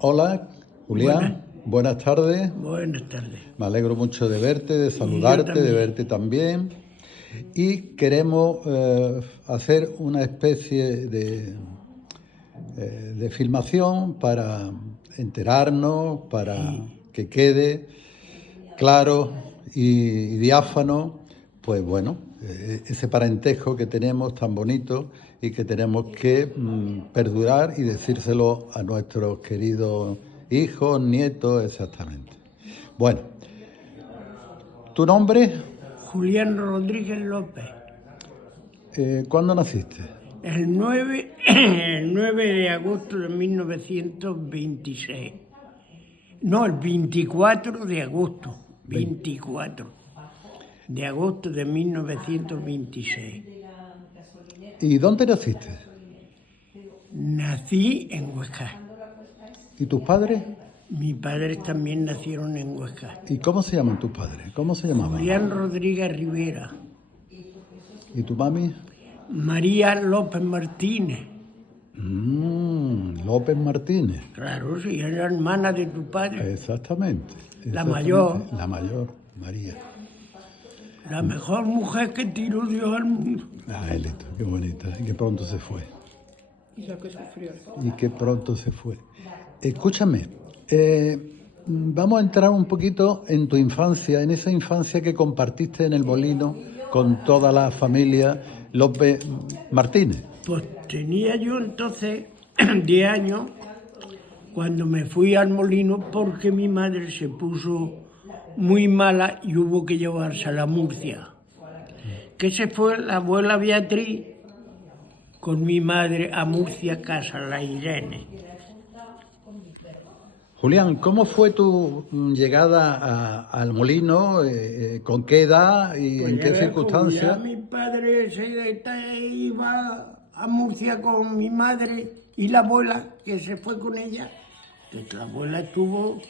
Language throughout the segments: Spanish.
Hola, Julián. Buenas tardes. Buenas tardes. Me alegro mucho de verte, de yo saludarte, de también. verte también. Y queremos hacer una especie de filmación para enterarnos, para Sí. que quede claro y diáfano, pues bueno, ese parentesco que tenemos tan bonito y que tenemos que perdurar y decírselo a nuestros queridos hijos, nietos, exactamente. Bueno, ¿tu nombre? Julián Rodríguez López. ¿Cuándo naciste? El 9 de agosto de 1926. No, el 24 de agosto. 24 de agosto de 1926. ¿Y dónde naciste? Nací en Huesca. ¿Y tus padres? Mis padres también nacieron en Huesca. ¿Y cómo se llaman tus padres? ¿Cómo se llamaban? Julián Rodríguez Rivera. ¿Y tu mami? María López Martínez. López Martínez. Claro, sí, era hermana de tu padre. Exactamente. La exactamente. mayor. La mayor, María. La mejor mujer que tiró Dios al mundo. Ah, Elito, qué bonita. Y que pronto se fue. Y lo que sufrió. Y que pronto se fue. Escúchame, vamos a entrar un poquito en tu infancia, en esa infancia que compartiste en el Molino con toda la familia López Martínez. Pues tenía yo entonces 10 años cuando me fui al molino porque mi madre se puso muy mala y hubo que llevársela a Murcia. Que se fue la abuela Beatriz con mi madre a Murcia, casa la Irene. Julián, ¿cómo fue tu llegada al Molino? ¿Con qué edad y Pues en qué ya ves, circunstancias? como ya mi padre iba a Murcia con mi madre y la abuela, que se fue con ella. Pues la abuela estuvo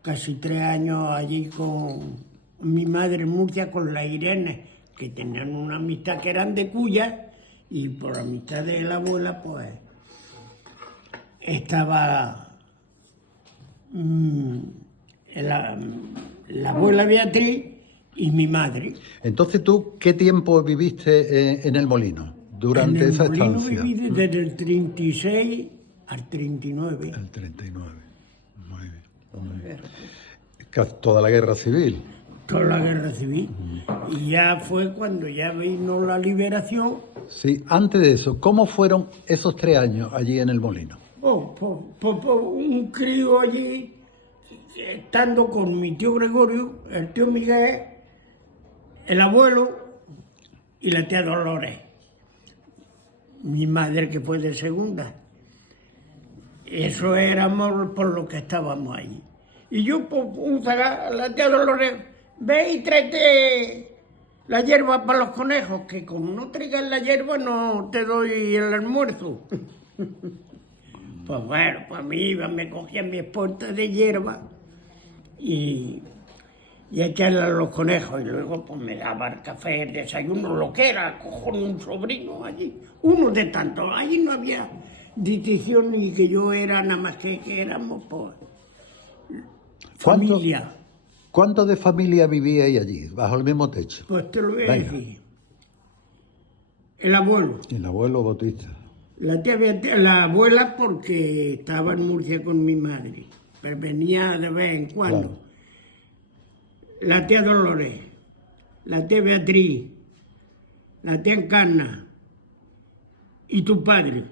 casi 3 años allí con mi madre en Murcia, con la Irene, que tenían una amistad que eran de Cuya, y por la amistad de la abuela, pues, estaba la abuela Beatriz y mi madre. Entonces, ¿tú qué tiempo viviste en el Molino durante esa En el molino estancia? viví desde el 36 al 39. El 39. Muy bien. Muy bien. Toda la guerra civil. Toda la guerra civil. Y ya fue cuando ya vino la liberación. Sí, antes de eso, ¿cómo fueron esos 3 años allí en el Molino? Un crío allí, estando con mi tío Gregorio, el tío Miguel, el abuelo y la tía Dolores. Mi madre, que fue de segunda. Eso éramos por lo que estábamos allí. Y yo, la tía Dolores, ve y tráete la hierba para los conejos, que como no traigas la hierba no te doy el almuerzo. Pues bueno, pues me iba, me cogía mi espuerta de hierba y echarle a los conejos. Y luego pues me daba el café, el desayuno, lo que era, con un sobrino allí. Uno de tantos. Allí no había distinción ni que yo era nada más que éramos pues familia. ¿Cuánto de familia vivíais allí, bajo el mismo techo? Pues te lo voy a Venga. decir. El abuelo. El abuelo Bautista. La tía Beatriz, la abuela porque estaba en Murcia con mi madre, pero venía de vez en cuando. Claro. La tía Dolores, la tía Beatriz, la tía Encarna y tu padre.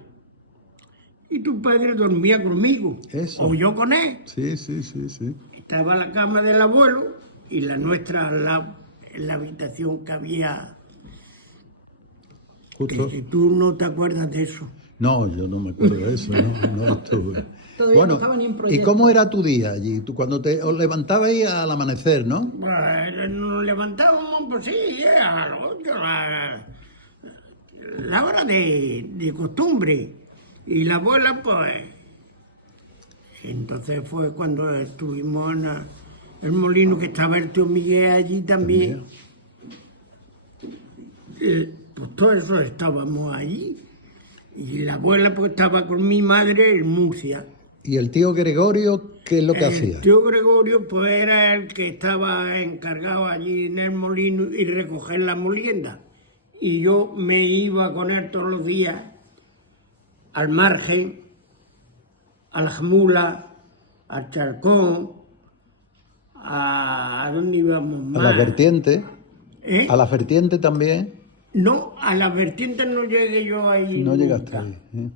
Y tu padre dormía conmigo. Eso. O yo con él. Sí, sí, sí, sí. Estaba la cama del abuelo y la nuestra al lado, en la habitación que había. Justo. Que tú no te acuerdas de eso. No, yo no me acuerdo de eso, no estuve. Todavía no estaba ni en ¿y proyecto. cómo era tu día allí? Tú cuando os levantabais al amanecer, ¿no? Bueno, nos levantábamos, pues sí, a las 8, la hora de costumbre. Y la abuela, pues. Entonces fue cuando estuvimos en el molino, que estaba el tío Miguel allí también. Pues todo eso estábamos allí. Y la abuela, pues estaba con mi madre en Murcia. ¿Y el tío Gregorio qué es lo que El hacía? tío Gregorio pues era el que estaba encargado allí en el molino y recoger la molienda. Y yo me iba con él todos los días al margen, a las mulas, al charcón, ¿a dónde íbamos A más? las vertientes. ¿Eh? A las vertientes también. No, a las vertientes no llegué yo ahí No llegaste nunca. ahí.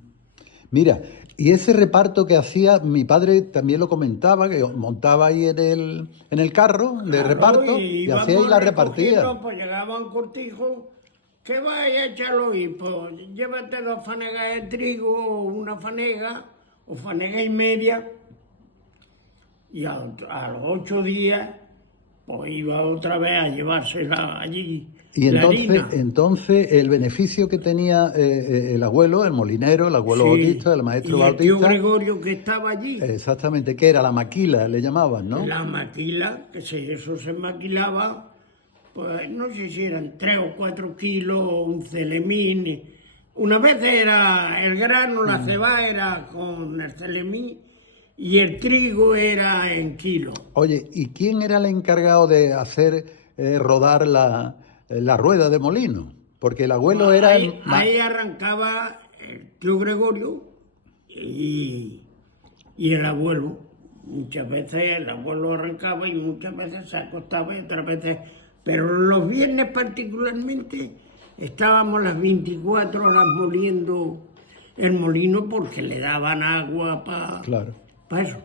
Mira, y ese reparto que hacía, mi padre también lo comentaba, que montaba ahí en el carro de Claro, reparto y hacía ahí íbamos la recogiendo, repartía. pues llegaba un cortijo, que vaya, échalo y pues llévate 2 fanegas de trigo, o una fanega, o fanega y media, y a los 8 días, pues iba otra vez a llevársela allí, Y la harina. entonces el beneficio que tenía el abuelo, el molinero, el abuelo Sí, Bautista, el maestro y el tío Bautista, Gregorio que estaba allí, exactamente, que era la maquila, le llamaban, ¿no? la maquila, que eso se maquilaba, pues no sé si eran 3 o 4 kilos, un celemín. Una vez era el grano, la cebada era con el celemín y el trigo era en kilos. Oye, ¿y quién era el encargado de hacer rodar la rueda de molino? Porque el abuelo era... Ahí arrancaba el tío Gregorio y el abuelo. Muchas veces el abuelo arrancaba y muchas veces se acostaba y otras veces... Pero los viernes particularmente estábamos las 24 horas moliendo el molino porque le daban agua para Claro. eso.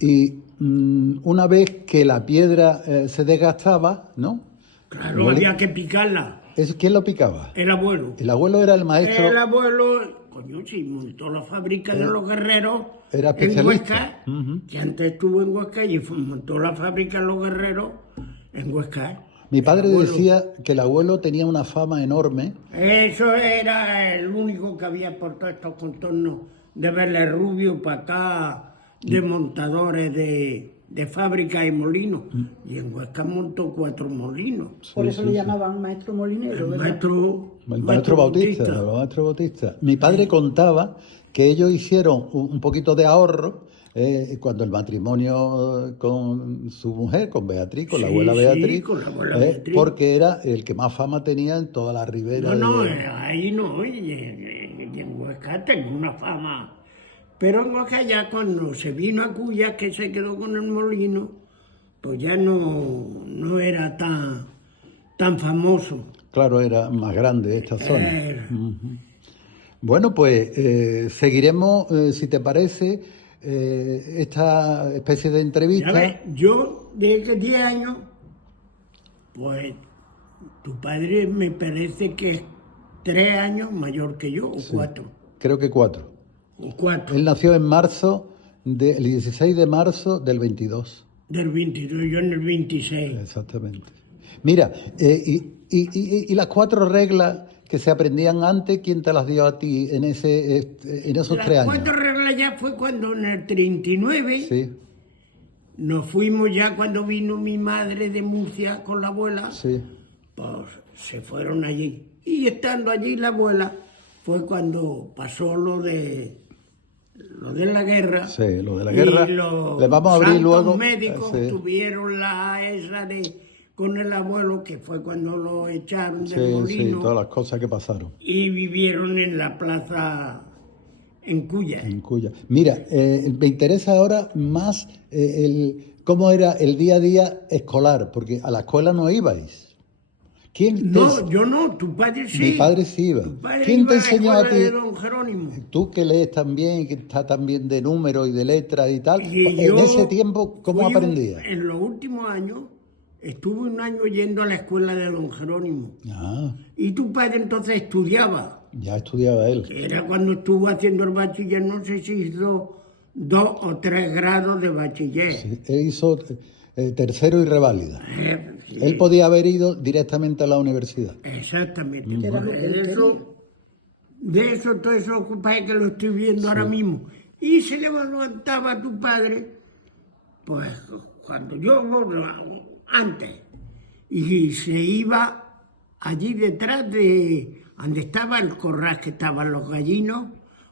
Y una vez que la piedra se desgastaba, ¿no? Claro, Moli- había que picarla. ¿Quién lo picaba? El abuelo. El abuelo era el maestro. El abuelo, coño, sí, montó la fábrica de los guerreros era en especialista. Huesca, que antes estuvo en Huesca y montó la fábrica de los guerreros en Huesca. Mi El padre abuelo. decía que el abuelo tenía una fama enorme. Eso era el único que había por todos estos contornos de verle rubio para acá, de montadores de fábrica y molinos. Y en Huesca montó 4 molinos. Por eso le llamaban maestro molinero, El ¿verdad? El maestro Bautista, el maestro Bautista. Mi padre contaba que ellos hicieron un poquito de ahorro cuando el matrimonio con su mujer, con Beatriz, con la Sí, abuela sí, Beatriz, con la abuela Beatriz. porque era el que más fama tenía en toda la ribera. No, de... ahí no, y en Huesca tengo una fama. Pero en Huesca ya cuando se vino a Cuya, que se quedó con el molino, pues ya no era tan famoso. Claro, era más grande esta zona. Era. Bueno, pues seguiremos, si te parece, esta especie de Ya entrevista. ves, yo desde que 10 años, pues tu padre me parece que es 3 años mayor que yo, o 4. Creo que 4. O 4. Él nació en marzo, el 16 de marzo del 22. Del 22, yo en el 26. Exactamente. Mira, y las 4 reglas que se aprendían antes, ¿quién te las dio a ti en esos 3 Las años? 4 reglas ya fue cuando en el 39 Sí, nos fuimos ya cuando vino mi madre de Murcia con la abuela, sí. pues se fueron allí. Y estando allí la abuela fue cuando pasó lo de la guerra. Sí, lo de la y guerra. los Le vamos a abrir santos luego. médicos Sí. tuvieron la esa con el abuelo, que fue cuando lo echaron del Sí, sí, molino, todas las cosas que pasaron y vivieron en la plaza en Cuya. en Cuya. Mira, me interesa ahora más cómo era el día a día escolar, porque a la escuela no ibais. ¿Quién te No, yo no, tu padre sí. Mi padre sí iba. Tu padre ¿Quién iba te la enseñó a escuela ti? de don Jerónimo. Tú que lees también, que está también de números y de letras y tal, Y en yo ese tiempo, ¿cómo fui aprendías? En los últimos años, estuve 1 año yendo a la escuela de don Jerónimo. Ah, Y tu padre entonces estudiaba. ya estudiaba él. Era cuando estuvo haciendo el bachiller, no sé si hizo 2 o 3 grados de bachiller. Sí, él hizo tercero y reválida. Sí, Él podía haber ido directamente a la universidad. exactamente. Era lo que él De eso, todo eso, compadre, que lo estoy viendo ahora mismo. Y se levantaba tu padre, pues cuando yo, antes, y se iba allí detrás de donde estaba el corral, que estaban los gallinos,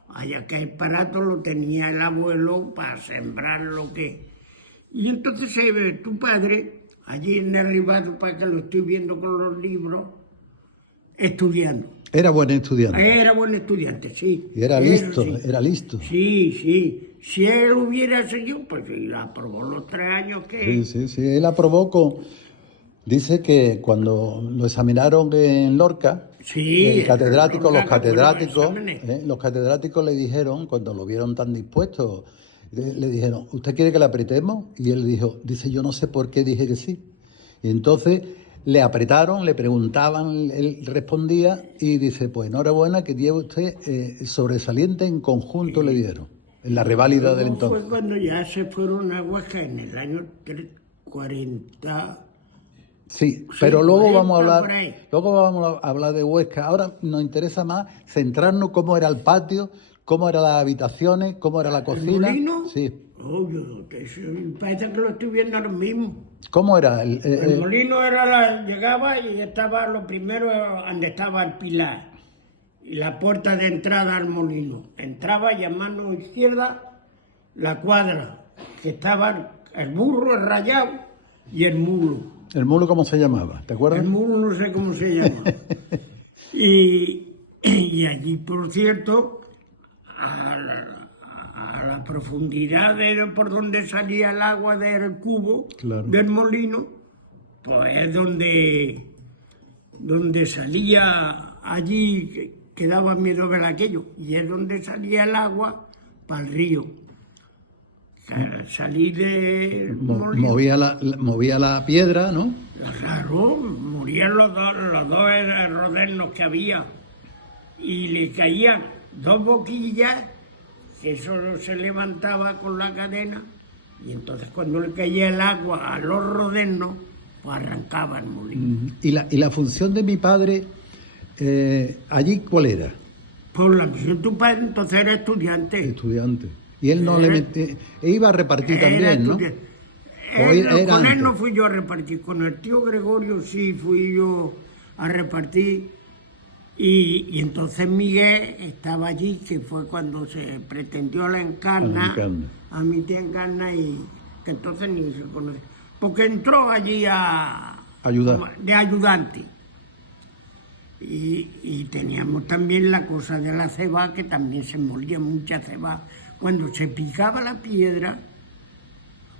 Allá que el aparato lo tenía el abuelo para sembrar lo que... Y entonces se ve tu padre, allí en el Ribado, para que lo estoy viendo con los libros, estudiando. Era buen estudiante. Era buen estudiante, sí. Y era Eso listo, sí. era listo. Sí, sí. Si él hubiera seguido, pues él aprobó los 3 años que... Sí, sí, sí. Él aprobó con... Dice que cuando lo examinaron en Lorca, Sí, el catedrático, Lorca, que fueron los catedráticos le dijeron, cuando lo vieron tan dispuesto, le dijeron, ¿usted quiere que le apretemos? Y él dice, yo no sé por qué dije que sí. Y entonces le apretaron, le preguntaban, él respondía y dice, pues enhorabuena que lleva usted sobresaliente en conjunto, le dieron, en la reválida del Luego entonces. fue cuando ya se fueron a Huesca en el año 40... Sí, pero luego 40 vamos a por ahí. hablar, luego vamos a hablar de Huesca. Ahora nos interesa más centrarnos cómo era el patio, cómo eran las habitaciones, cómo era la cocina. molino? Sí. Oh, parece que lo estoy viendo ahora mismo. ¿Cómo era? El molino llegaba y estaba lo primero donde estaba el pilar y la puerta de entrada al molino. Entraba y a mano izquierda la cuadra, que estaba el burro, el rayado y el mulo. ¿El mulo cómo se llamaba? ¿Te acuerdas? El mulo no sé cómo se llama. y allí, por cierto, a la profundidad por donde salía el agua del cubo Claro. del molino, pues es donde salía allí, que daba miedo ver aquello, y es donde salía el agua para el río. Salí del molino. Movía la piedra, ¿no? Claro, morían los dos rodernos que había y le caían 2 boquillas, que eso se levantaba con la cadena, y entonces cuando le caía el agua a los rodernos, pues arrancaba el molino. Y la función de mi padre, allí, ¿cuál era? Por la misión de tu padre, entonces era estudiante. Estudiante. Y él no le metía, iba a repartir también, ¿no? estudiante. ¿O era Con él antes? no fui yo a repartir, con el tío Gregorio sí fui yo a repartir. Y entonces Miguel estaba allí, que fue cuando se pretendió la Encarna, a mi tía Encarna, y que entonces ni se conoce. Porque entró allí de ayudante. Y teníamos también la cosa de la ceba, que también se molía mucha ceba. Cuando se picaba la piedra,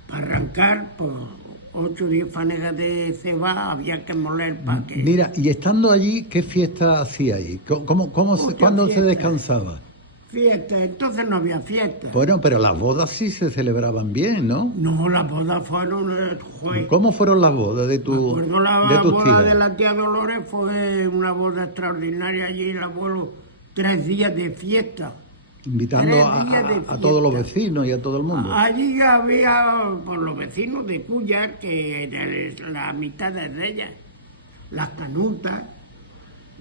para arrancar, por 8 o 10 fanegas de ceba había que moler para que... Mira, y estando allí, ¿qué fiesta hacía ahí? ¿Cuándo se descansaba? Fiesta, entonces no había fiesta. Bueno, pero las bodas sí se celebraban bien, ¿no? No, las bodas fueron... ¿Cómo fueron las bodas de tus la tus boda de tías? la tía Dolores fue una boda extraordinaria. Allí el abuelo, 3 días de fiesta. Invitando 3 días de a todos los fiesta. vecinos y a todo el mundo. Allí había por los vecinos de Cuyar, que la mitad es de ellas, las canutas,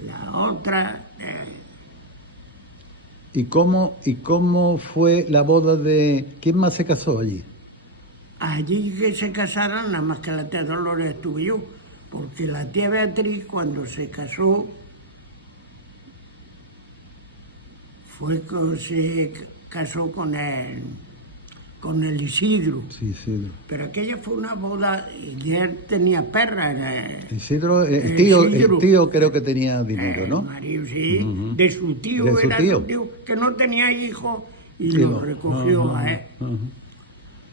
la otra... ¿Y cómo fue la boda de... ¿Quién más se casó allí? Allí que se casaron, nada más que la tía Dolores estuve yo, porque la tía Beatriz cuando se casó, se casó con el Isidro. Sí, Isidro. Pero aquella fue una boda, y él tenía perra. Isidro, el Isidro. tío creo que tenía dinero, ¿no? Marido, sí, de su tío, De su era tío. su tío, que no tenía hijos, y lo recogió a él,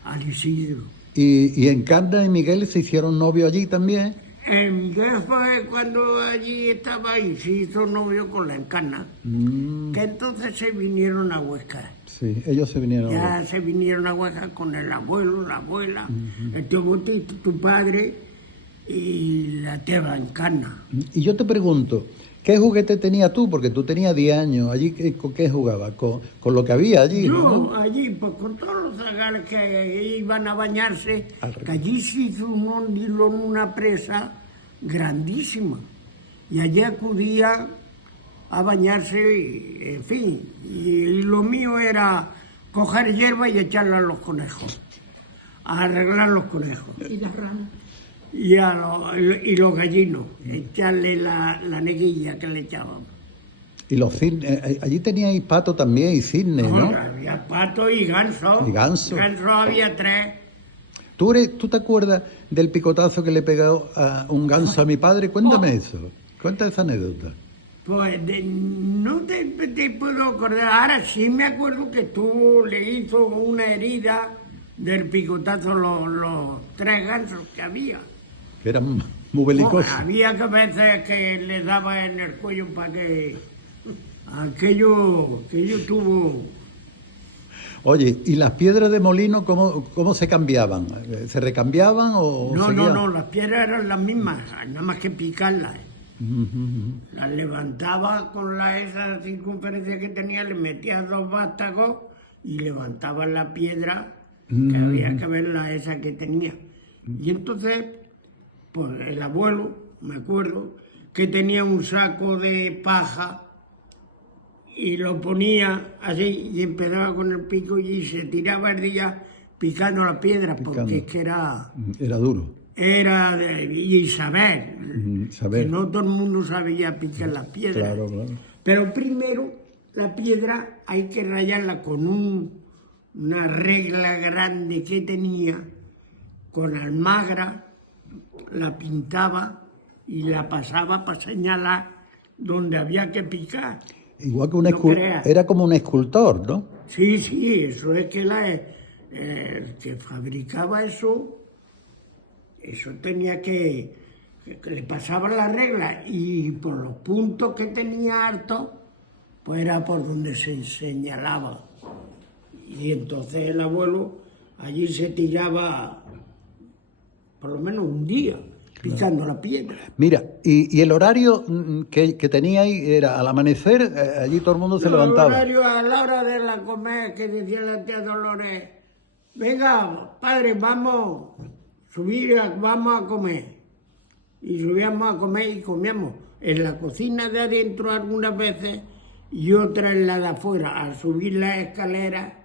al Isidro. Y Encarna y Miguel se hicieron novios allí también. Miguel fue cuando allí estaba y se hizo novio con la Encarna, que entonces se vinieron a Huesca. Sí, ellos se vinieron. Ya se vinieron a Huesca con el abuelo, la abuela, el tío Botito, tu padre, y la tía Encarna. Y yo te pregunto, ¿qué juguete tenías tú? Porque tú tenías 10 años. ¿Allí con qué jugabas? Con lo que había allí, Yo ¿no? allí, pues con todos los zagales que iban a bañarse, que allí se hizo un hondilón, una presa grandísima. Y allí acudía a bañarse, y, en fin. Y lo mío era coger hierba y echarla a los conejos, a arreglar los conejos. Y las ranas. Y los gallinos, echarle la neguilla que le echaban. Y los cisnes, allí teníais pato también y cisnes, No, ¿no? había pato y ganso. Y ganso. Ganso había 3. ¿Tú te acuerdas del picotazo que le pegó a un ganso a mi padre? Cuéntame eso. Cuenta esa anécdota. Pues no te puedo acordar. Ahora sí me acuerdo que tú le hizo una herida del picotazo los 3 gansos que había. Que eran muy belicosos. Había que veces que le daba en el cuello para que aquello tuvo. Oye, ¿y las piedras de molino cómo se cambiaban? ¿Se recambiaban o No, seguían? las piedras eran las mismas, nada más que picarlas. Ujú. Las levantaba con esa circunferencia que tenía, le metía 2 vástagos y levantaba la piedra, que había que ver la esa que tenía. Y entonces, pues el abuelo, me acuerdo, que tenía un saco de paja y lo ponía así y empezaba con el pico y se tiraba el día picando la piedra, porque Picando. es que Era duro. y saber, Saber. que no todo el mundo sabía picar las piedras. Claro, claro. Pero primero la piedra hay que rayarla con una regla grande que tenía, con almagra, la pintaba y la pasaba para señalar donde había que picar. Igual que un No creas. era como un escultor, ¿no? Sí, eso es que el que fabricaba eso tenía que le pasaba la regla y por los puntos que tenía harto, pues era por donde se señalaba. Y entonces el abuelo allí se tiraba por lo menos un día picando la piedra. Mira, y el horario que teníais era al amanecer, allí todo el mundo se levantaba. Horario a la hora de la comer, que decía la tía Dolores, venga, padre, vamos a comer. Y subíamos a comer y comíamos en la cocina de adentro algunas veces y otra en la de afuera, al subir la escalera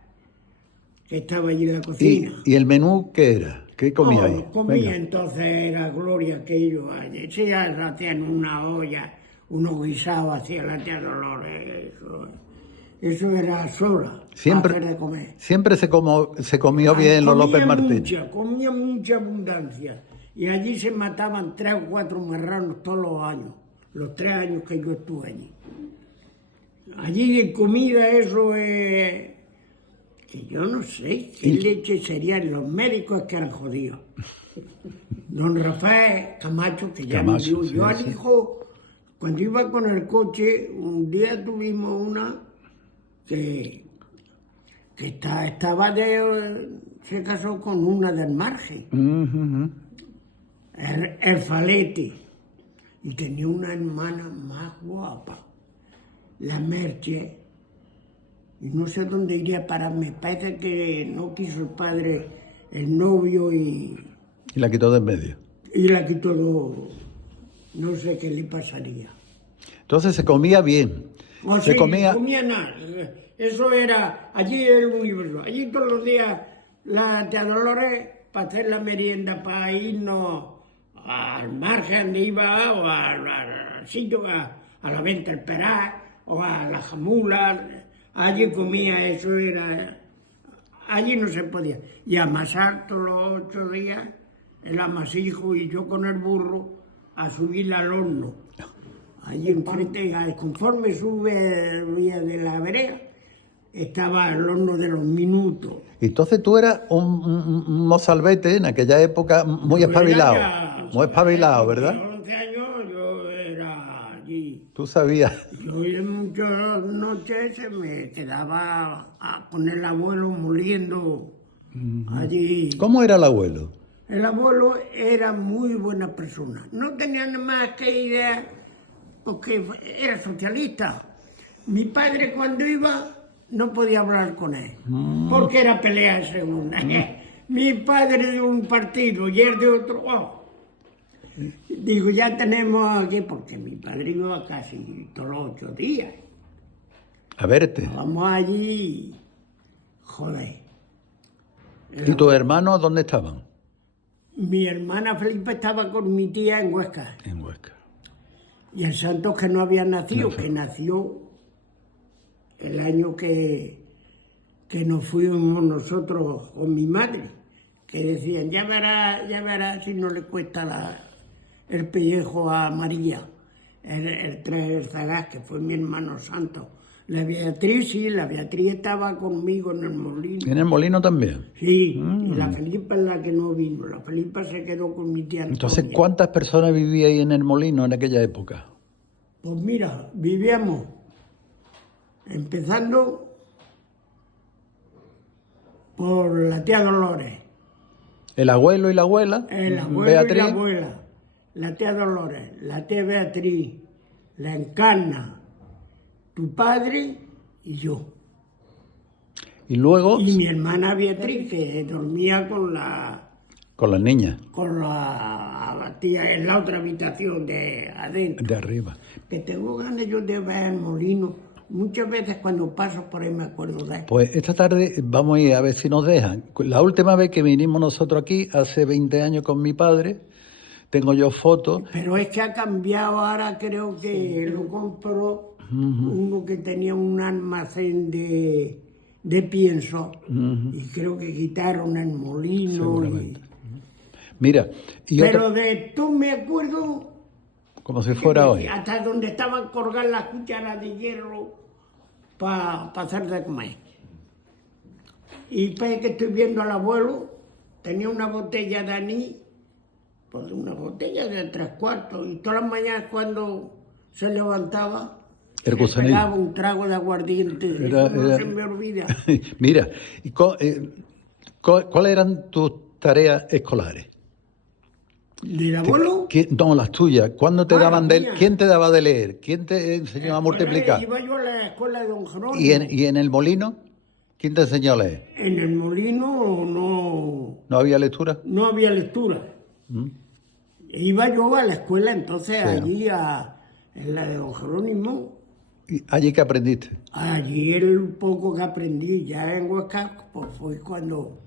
que estaba allí en la cocina. ¿Y el menú qué era? ¿Qué comíais? Comía Venga. entonces era gloria aquello. Sí, ya se hacían una olla, unos guisados hacía la tía Dolores. Eso era sola, Siempre, para hacer de comer. siempre se comió bien los López Martínez. Comía mucha abundancia. Y allí se mataban 3 o 4 marranos todos los años, los 3 años que yo estuve allí. Allí de comida eso es... que yo no sé qué leche serían los médicos que eran jodidos. Don Rafael Camacho, que ya Camacho, murió, sí, yo al sí. hijo, cuando iba con el coche, un día tuvimos una que se casó con una del margen, Ujú. el Falete, y tenía una hermana más guapa, la Merche, y no sé dónde iría a parar. Me parece que no quiso el padre el novio y Y la quitó de en medio. la quitó. No sé qué le pasaría. Entonces se comía bien. O Se sí, comía... comía nada. Eso era allí el universo. Allí todos los días la tía Dolores para hacer la merienda, para irnos al margen donde iba, o al sitio, a la venta del Perá, o a la Jamula. Allí comía, eso era... Allí no se podía. Y amasar todos los 8 días el amasijo y yo con el burro a subir al horno. Allí enfrente, conforme sube el día de la vereda, estaba el horno de los minutos. Entonces tú eras un mozalbete en aquella época muy espabilado. Muy espabilado, ¿verdad? A 11 años yo era allí. Tú sabías. Yo en muchas noches se me quedaba con el abuelo moliendo allí. ¿Cómo era el abuelo? El abuelo era muy buena persona. No tenía nada más que idea, porque era socialista. Mi padre cuando iba no podía hablar con él, porque era pelea en segunda. Mi padre de un partido y él de otro. Oh. Digo, ya tenemos aquí, porque mi padre iba casi todos los 8 días. A verte. Vamos allí, joder. ¿Y tus hermanos dónde estaban? Mi hermana Felipe estaba con mi tía en Huesca. En Huesca. Y el Santos que no había nacido, que nació el año que nos fuimos nosotros con mi madre, que decían, ya verá si no le cuesta el pellejo a María, el Tres Zagás, que fue mi hermano santo. La Beatriz, sí, la Beatriz estaba conmigo en el molino. ¿En el molino también? Sí, y la Felipa es la que no vino. La Felipa se quedó con mi tía Antonia. Entonces, ¿cuántas personas vivíais en el molino en aquella época? Pues mira, vivíamos empezando por la tía Dolores. ¿El abuelo y la abuela? El abuelo Beatriz. y la abuela. La tía Dolores, la tía Beatriz, la Encarna, tu padre y yo. Y luego, Y mi hermana Beatriz, que dormía con la niñas tía en la otra habitación de adentro. de arriba. Que tengo ganas yo de ver el molino. Muchas veces cuando paso por ahí me acuerdo de él. Pues esta tarde vamos a ir a ver si nos dejan. La última vez que vinimos nosotros aquí, hace 20 años con mi padre, tengo yo fotos. Pero es que ha cambiado, ahora creo que lo compró uno que tenía un almacén de pienso y creo que quitaron el molino. Seguramente. Mira, y Pero otra, de esto me acuerdo como si fuera hoy. hasta donde estaban colgadas las cucharas de hierro para hacer de comer. Y pues que estoy viendo al abuelo, tenía una botella de anís, pues una botella de 3/4, y todas las mañanas cuando se levantaba, El le gusanillo. pegaba un trago de aguardiente. Eso no se me olvida. Mira, y ¿cuáles eran tus tareas escolares? ¿Del abuelo? No, las tuyas. ¿Cuándo te Ah, daban las mías. ¿Quién te daba de leer? ¿Quién te enseñó a multiplicar? Iba yo a la escuela de don Jerónimo. ¿Y en el molino? ¿Quién te enseñó a leer? En el molino ¿No había lectura? no había lectura. Iba yo a la escuela entonces Sí. allí en la de don Jerónimo. ¿Y allí que aprendiste? Allí el poco que aprendí ya en Huesca, pues fue cuando,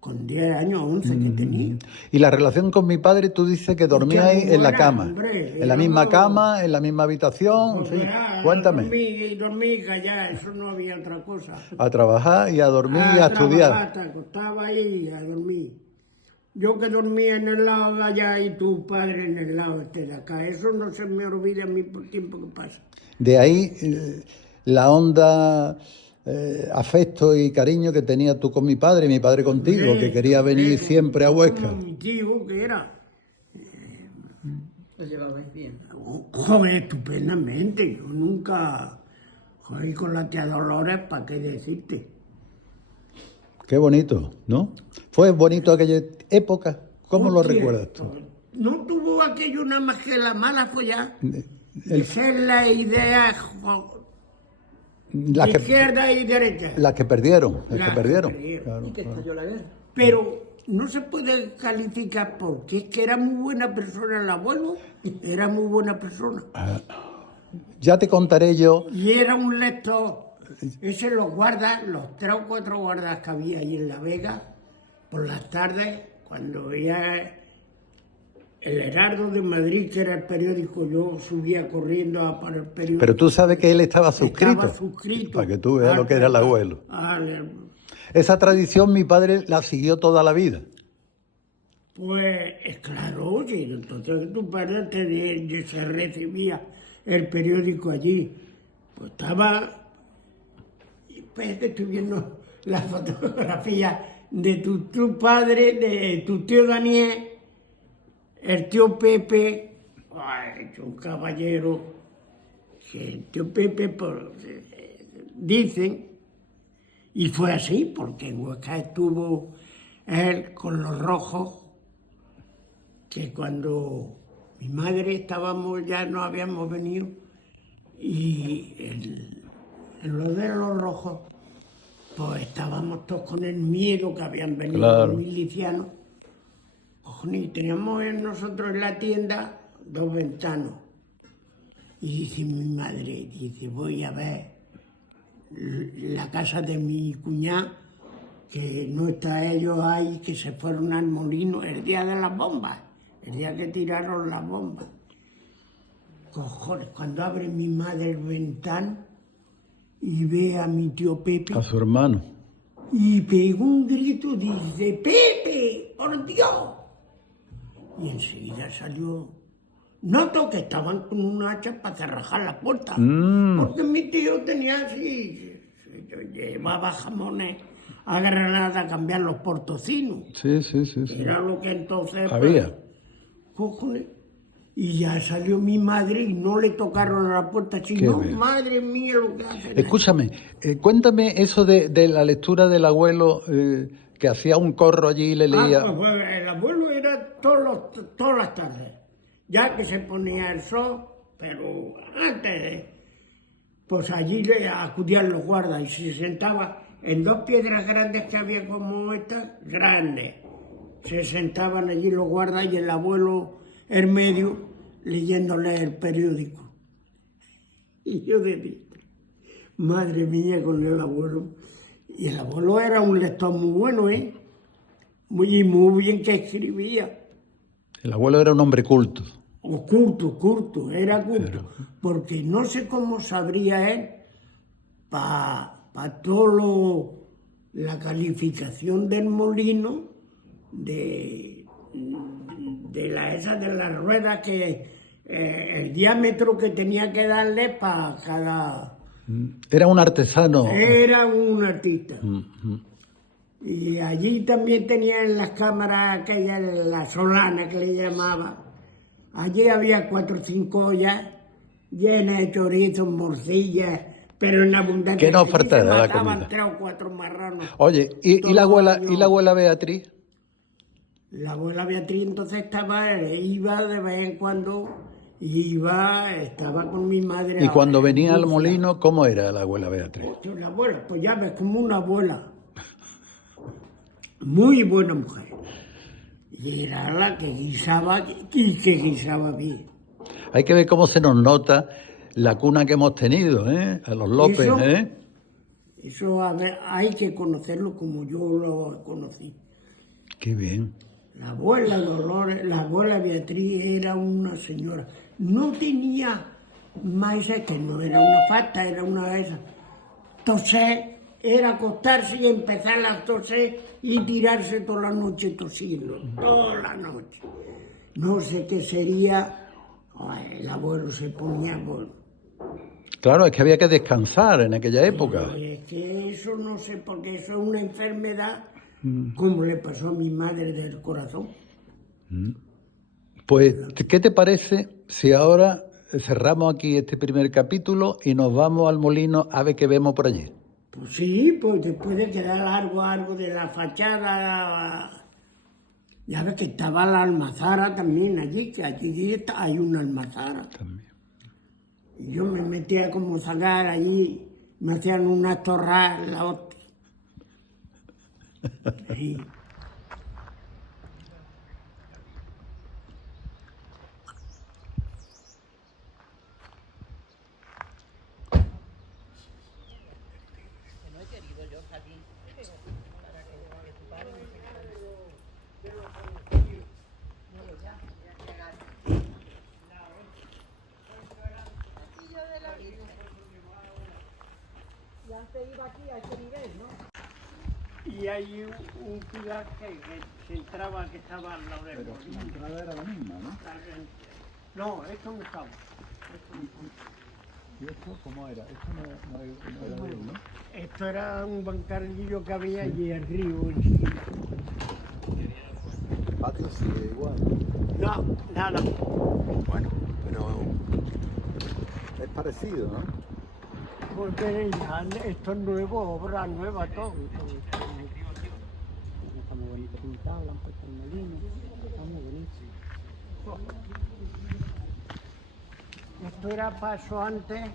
con 10 años, 11 que tenía. Y la relación con mi padre, tú dices que dormíais muy en la buena, cama. hombre. En la misma Yo- cama, en la misma habitación. Pues Sí. ya, Cuéntame. dormí callar, eso no había otra cosa. A trabajar y a dormir y a estudiar. trabajar, te acostaba ahí a dormir. Yo que dormía en el lado de allá y tu padre en el lado este de acá. Eso no se me olvida a mí por el tiempo que pasa. De ahí la honda afecto y cariño que tenías tú con mi padre y mi padre contigo, que quería venir siempre a Huesca. Como mi tío que era. Lo llevabais bien. Joder, estupendamente. Yo nunca... Joder, con la tía Dolores, ¿para qué decirte? Qué bonito, ¿no? ¿Fue bonito aquella época? ¿Cómo lo Hostia, recuerdas tú? No tuvo aquello nada más que la mala follada. El- Esa es la idea Las que, izquierda y derecha. las que perdieron, las Las que que perdieron. perdieron. Claro, Y que claro. estalló la guerra. Pero no se puede calificar porque es que era muy buena persona el abuelo. Era muy buena persona. Ya te contaré yo. Y era un lector. Ese los guardas, los 3 o 4 guardas que había ahí en La Vega, por las tardes, cuando veía el Heraldo de Madrid, que era el periódico, yo subía corriendo a para el periódico. Pero tú sabes que él estaba suscrito. Estaba suscrito. Para que tú veas lo que era el abuelo. Esa tradición mi padre la siguió toda la vida. Pues es claro, oye, entonces tu padre se recibía el periódico allí. Pues estaba... Pues estoy viendo la fotografía de tu padre, de tu tío Daniel, el tío Pepe, ay, un caballero, que el tío Pepe, pues, dicen, y fue así, porque en Huesca estuvo él con los rojos, que cuando mi madre estábamos, ya no habíamos venido, y en lo de los rojos, pues estábamos todos con el miedo que habían venido Claro. los milicianos. Cojones, teníamos nosotros en la tienda 2 ventanas. Y dice mi madre, dice, voy a ver la casa de mi cuñada, que no está ellos ahí, que se fueron al molino el día de las bombas, el día que tiraron las bombas. Cojones, cuando abre mi madre el ventano, y ve a mi tío Pepe A su hermano. y pegó un grito, dice, Pepe, por Dios. Y enseguida salió. Noto que estaban con un hacha para cerrajar la puerta, porque mi tío tenía así, llevaba jamones a Granada a cambiar los portocinos. Sí, sí, sí, sí. Era lo que entonces... Había. Cojones. Y ya salió mi madre y no le tocaron a la puerta, Qué sino, bien. madre mía, lo que hacen. Escúchame, cuéntame eso de la lectura del abuelo que hacía un corro allí y le leía. Pues, el abuelo era todas las tardes, ya que se ponía el sol, pero antes, pues allí le acudían los guardas y se sentaba en dos piedras grandes que había como estas, grandes. Se sentaban allí los guardas y el abuelo en medio leyéndole el periódico. Y yo decía, madre mía, con el abuelo. Y el abuelo era un lector muy bueno, ¿eh? Muy bien que escribía. El abuelo era un hombre culto. O curto, era curto. Porque no sé cómo sabría él para todo la calificación del molino, de las ruedas, que el diámetro que tenía que darle para cada... Era un artesano. Era un artista. Y allí también tenían las cámaras aquellas, la solana que le llamaba. Allí había 4 o 5 ollas llenas de chorizos, morcillas, pero en abundancia. Que no Allí faltara se la mataban comida. 3 o 4 marranos. Oye, ¿y la Todo abuela, año. y la abuela Beatriz? La abuela Beatriz entonces iba de vez en cuando, estaba con mi madre. Y cuando venía al Murcia. molino, ¿cómo era la abuela Beatriz? Hostia, la abuela, pues ya ves, como una abuela. Muy buena mujer. Y era la que guisaba y que guisaba bien. Hay que ver cómo se nos nota la cuna que hemos tenido, ¿eh? A los López, Eso- ¿eh? Eso a ver, hay que conocerlo como yo lo conocí. Qué bien. La abuela Dolores, la abuela Beatriz era una señora. No tenía más que no era una falta, era una de esas. Toser era acostarse y empezar a toser y tirarse toda la noche tosiendo, toda la noche. No sé qué sería. Ay, el abuelo se ponía bueno. Claro, es que había que descansar en aquella época. Es que eso no sé, porque eso es una enfermedad, como le pasó a mi madre del corazón. Pues, ¿qué te parece si ahora cerramos aquí este primer capítulo y nos vamos al molino a ver qué vemos por allí? Pues sí, pues después de quedar algo de la fachada, ya ves que estaba la almazara también allí, que allí hay una almazara. También. Y yo me metía como zagar allí, me hacían una torra la hostia. Sí. Y hay un pilar que se entraba, que estaba al lado del molino. La entrada era la misma, ¿no? No, esto no estaba. ¿Y esto cómo era? Esto no era de él, ¿no? Esto era un bancarrillo que había allí el río. Patio sigue igual. No, nada. Bueno, pero es parecido, ¿no? Porque ya esto es nuevo, obra nueva, todo. Está muy bonito pintado, lo han puesto en molino. Está muy bonito. Esto era paso antes,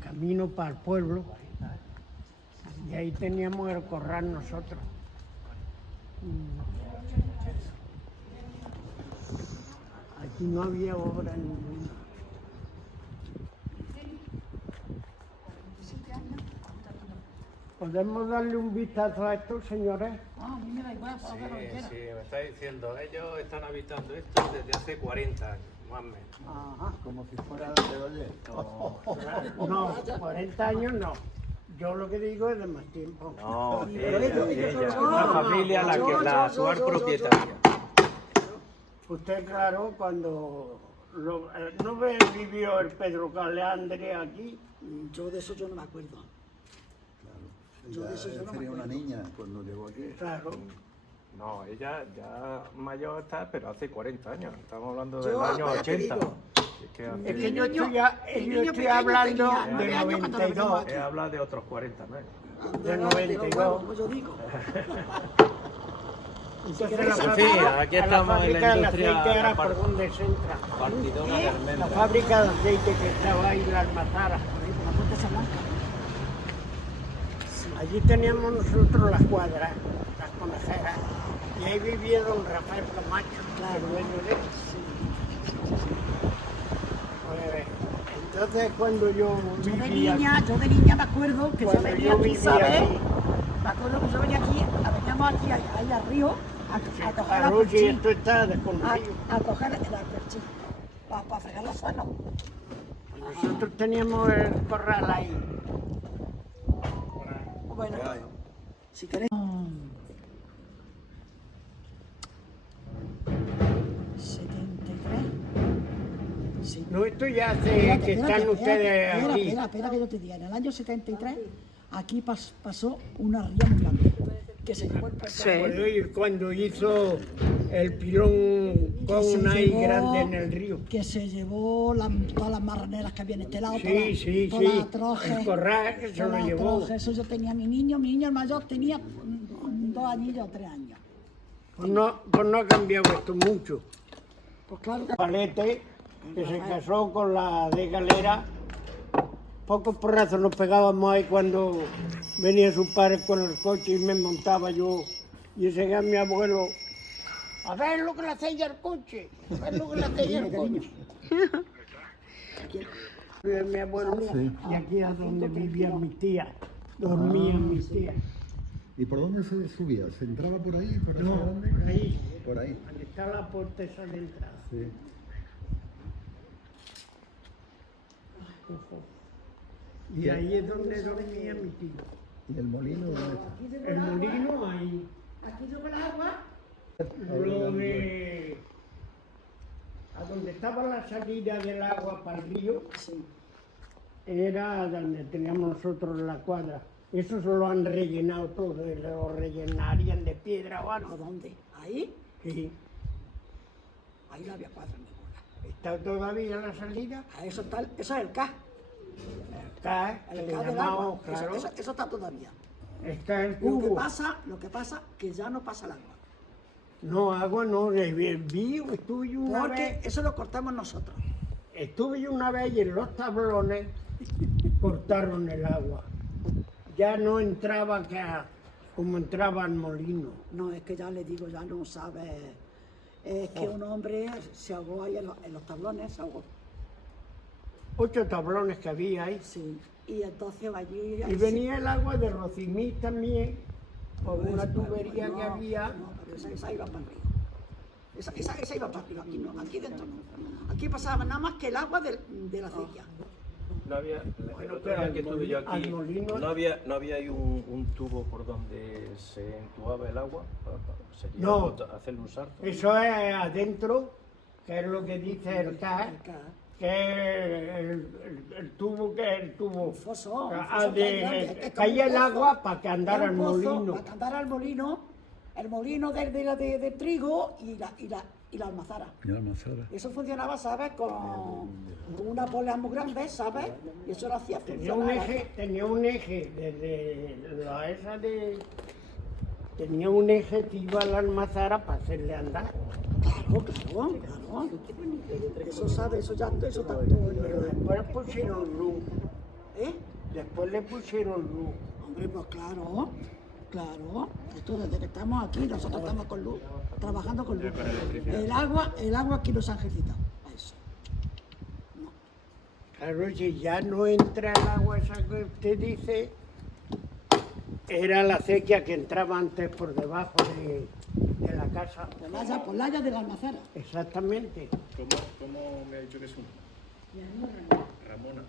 camino para el pueblo. Y ahí teníamos el corral nosotros. Aquí no había obra ninguna. ¿Podemos darle un vistazo a esto, señores? Ah, a mí me da igual, puedo hacer lo que quiera. Sí, me está diciendo, ellos están habitando esto desde hace 40 años. más o menos. Ajá. Como si fuera de ayer. No, 40 años no. Yo lo que digo es de más tiempo. No, Pero ella, yo- la familia, la que la actual yo- propietaria. Usted, claro, cuando no vivió el Pedro Calandre aquí, Yo de eso yo no me acuerdo. Yo de eso yo no me Sería una acuerdo. niña cuando llegó aquí. claro. No, ella ya mayor está, pero hace 40 años. Estamos hablando del Yo, año ya te 80. digo. Es que hace- Es que yo niño- estoy, el yo niño estoy pequeño hablando tenía del 9 años cuando lo 92. vimos He hablado de otros 40 años. Del Anda, de los 92. huevos, como yo digo. Entonces queréis la saber- fábrica, aquí a la estamos en la fábrica del industria aceite era aparte. por donde se entra. Partidora de La almendras. fábrica de aceite que estaba ahí, la Almazara. Ahí por la puerta esa blanca. Allí teníamos nosotros las cuadras, las conejeras. Y ahí vivía don Rafael Camacho, el dueño de Pues, entonces cuando yo vivía Yo de niña me acuerdo que yo Cuando venía yo aquí, vivía ¿sabes? aquí. Me acuerdo que yo venía aquí, veníamos aquí, ahí al río, a coger la Arroyo y perchí, esto está desconocido. a coger la perchí, para fregar los suelos. Nosotros teníamos el corral ahí. Bueno, si queréis... 73. Sí. No, esto ya hace Espérate, que espérate, están ustedes espera, aquí. espera que yo te diga. En el año 73, aquí pasó una ría muy grande, que se llevó el puerto. Cuando cuando hizo el pilón Que se con ahí llevó- grande en el río. Que se llevó todas las marraneras que había en este lado, Sí, sí, todas las sí. trojes, El corral que se todas lo las llevó. trojes. Eso yo tenía mi niño el mayor tenía 2 añillos o 3 años. Pues no ha cambiado esto mucho. Pues claro que... Palete, que se casó con la de Galera. Pocos porrazos nos pegábamos ahí cuando venía su padre con el coche y me montaba yo. Y ese era mi abuelo. A ver lo que le hacéis al coche. A ver lo que le hacéis al coche. Mi abuelo. Sí. Y aquí es donde vivían mis tías. Dormían mis tías. ¿Y por dónde se subía? ¿Se entraba por ahí? ¿Por esa No, grande? por ahí. Por ahí. Donde está la puerta esa de entrada. Sí. Y ahí es donde dormía mi tío. ¿Y el molino dónde está? El molino ahí. Aquí llegó el agua. Lo de... A donde estaba la salida del agua para el río, Sí. era donde teníamos nosotros la cuadra. Eso se lo han rellenado todo, lo rellenarían de piedra o ¿A algo. dónde? Ahí. Sí. Ahí no había cuadra ninguna. ¿Está todavía la salida? A eso está, eso es el K. Está, El que K le del llamamos, agua. claro. Eso está todavía. Está el Lo cubo. que pasa que ya no pasa el agua. No, agua no, estuve yo una Porque vez. eso lo cortamos nosotros. Estuve yo una vez y en los tablones cortaron el agua. Ya no entraba como entraba el molino. No, es que ya le digo, ya no sabe. Es que un hombre se ahogó ahí en los tablones, se ahogó. 8 tablones que había ahí. Sí. Y entonces allí... Y venía el agua de Rocimí también, por Pues, una tubería no, que había. No, pero esa iba para el río. Esa iba para el río, aquí no, aquí dentro no. Aquí pasaba nada más que el agua de la acequia. No había, Bueno, el otro pero día que al estuve yo moli- aquí, al molino- no había ahí un tubo por donde se entubaba el agua. Sería No. hacerle un salto. Eso es adentro, que es lo que dice el CAR, Acá. que es el tubo que es el tubo. Un foso Ah, que hay grande, es como caía un el pozo, agua para que andara era el un pozo molino. Para que andara el molino de trigo y la almazara. Y la almazara. Eso funcionaba, ¿sabes? Con una polea muy grande, ¿sabes? Y eso lo hacía Tenía funcionar. tenía un eje desde la esa de... Tenía un eje que iba a la almazara para hacerle andar. Claro. Eso sabe, eso ya, eso está todo. Pero después pusieron luz. ¿Eh? Después le pusieron luz. Hombre, pues claro. Esto desde que estamos aquí, nosotros estamos con luz, trabajando con luz. El agua aquí nos han ejercitado. A eso. Claro, si ya no entra el agua esa que usted dice, era la acequia que entraba antes por debajo de la casa. Por la haya de la almacera. Exactamente. ¿Cómo me ha dicho que es Ramona?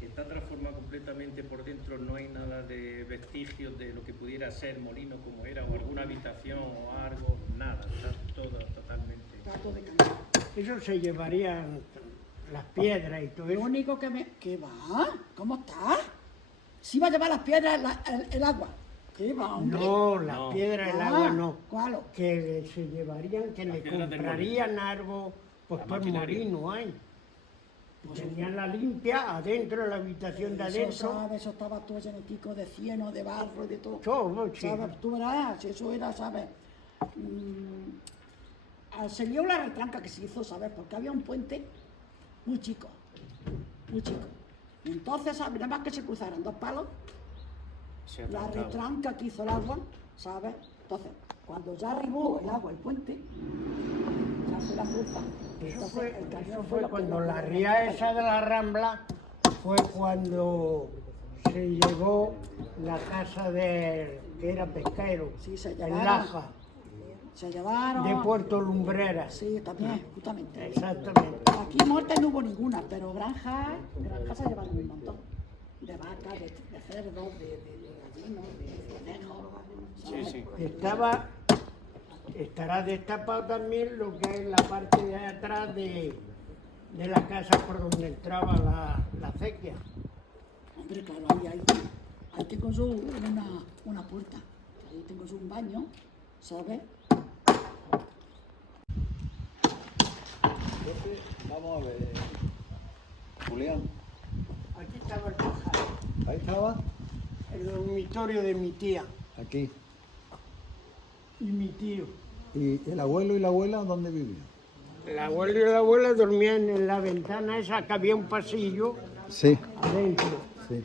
Está transformada completamente por dentro, no hay nada de vestigios de lo que pudiera ser molino como era, o alguna habitación o algo, nada, está todo totalmente. Está todo de camino. Eso se llevarían las piedras y todo Lo eso. único que me... ¿Qué va? ¿Cómo está? Si va a llevar las piedras el agua. ¿Qué va, hombre? No, las piedras, el agua no. ¿Cuál? Que se llevarían, que le piedras del comprarían algo, pues La todo el maquinaria. molino hay. Tenían la limpia adentro, la habitación de Eso, adentro. ¿sabes? Eso estaba todo llenetico de cieno, de barro, de todo. Todo, sí. ¿Sabes? Tú verás, eso era, ¿sabes? Se lió la retranca que se hizo, ¿sabes? Porque había un puente muy chico, muy chico. Y entonces, ¿sabes? Nada más que se cruzaron dos palos, Se ha la tratado. retranca que hizo el agua, ¿sabes? Entonces, cuando ya arribó el agua, el puente, ya fue la fuerza. Eso Entonces, fue, el camión eso fue fue lo que- cuando lo que- la ría esa de la Rambla fue cuando se llevó la casa de que era pesquero, Sí, se en llevaron. Laja, Se llevaron. de Puerto Lumbreras. Sí, también, justamente. Exactamente. Aquí muertes no hubo ninguna, pero granjas se llevaron un montón. De vacas, de cerdos, de gallinos, de conejos. Sí, ¿sabes? sí. Estará destapado también lo que es la parte de atrás de la casa por donde entraba la acequia. Hombre, claro, ahí tengo yo una puerta. Ahí tengo yo un baño, ¿sabes? Entonces, vamos a ver. Julián, Aquí estaba el pajar, ahí estaba, el dormitorio de mi tía aquí. y mi tío. ¿Y el abuelo y la abuela dónde vivían? El abuelo y la abuela dormían en la ventana esa que había un pasillo Sí, adentro. sí.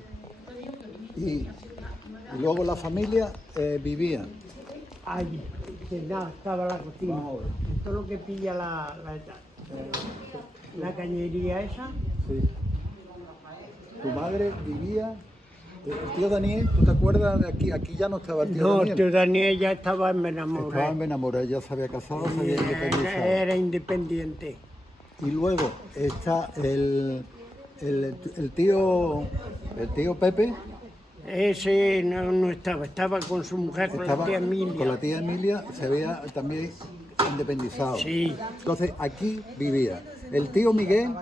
Y luego la familia vivía. Allí, que nada, estaba la cocina. Vamos a ver. Todo lo que pilla la cañería esa. Sí. Tu madre vivía. El tío Daniel, ¿tú te acuerdas de aquí? Aquí ya no estaba el tío No, Daniel. tío Daniel ya estaba en Estaba en Benamoré. Benamoré, ya se había casado, se había independizado. Era independiente. Y luego está el tío Pepe, Ese no estaba, estaba con su mujer, con estaba la tía Emilia. con la tía Emilia, se había también independizado. Sí. Entonces aquí vivía. El tío Miguel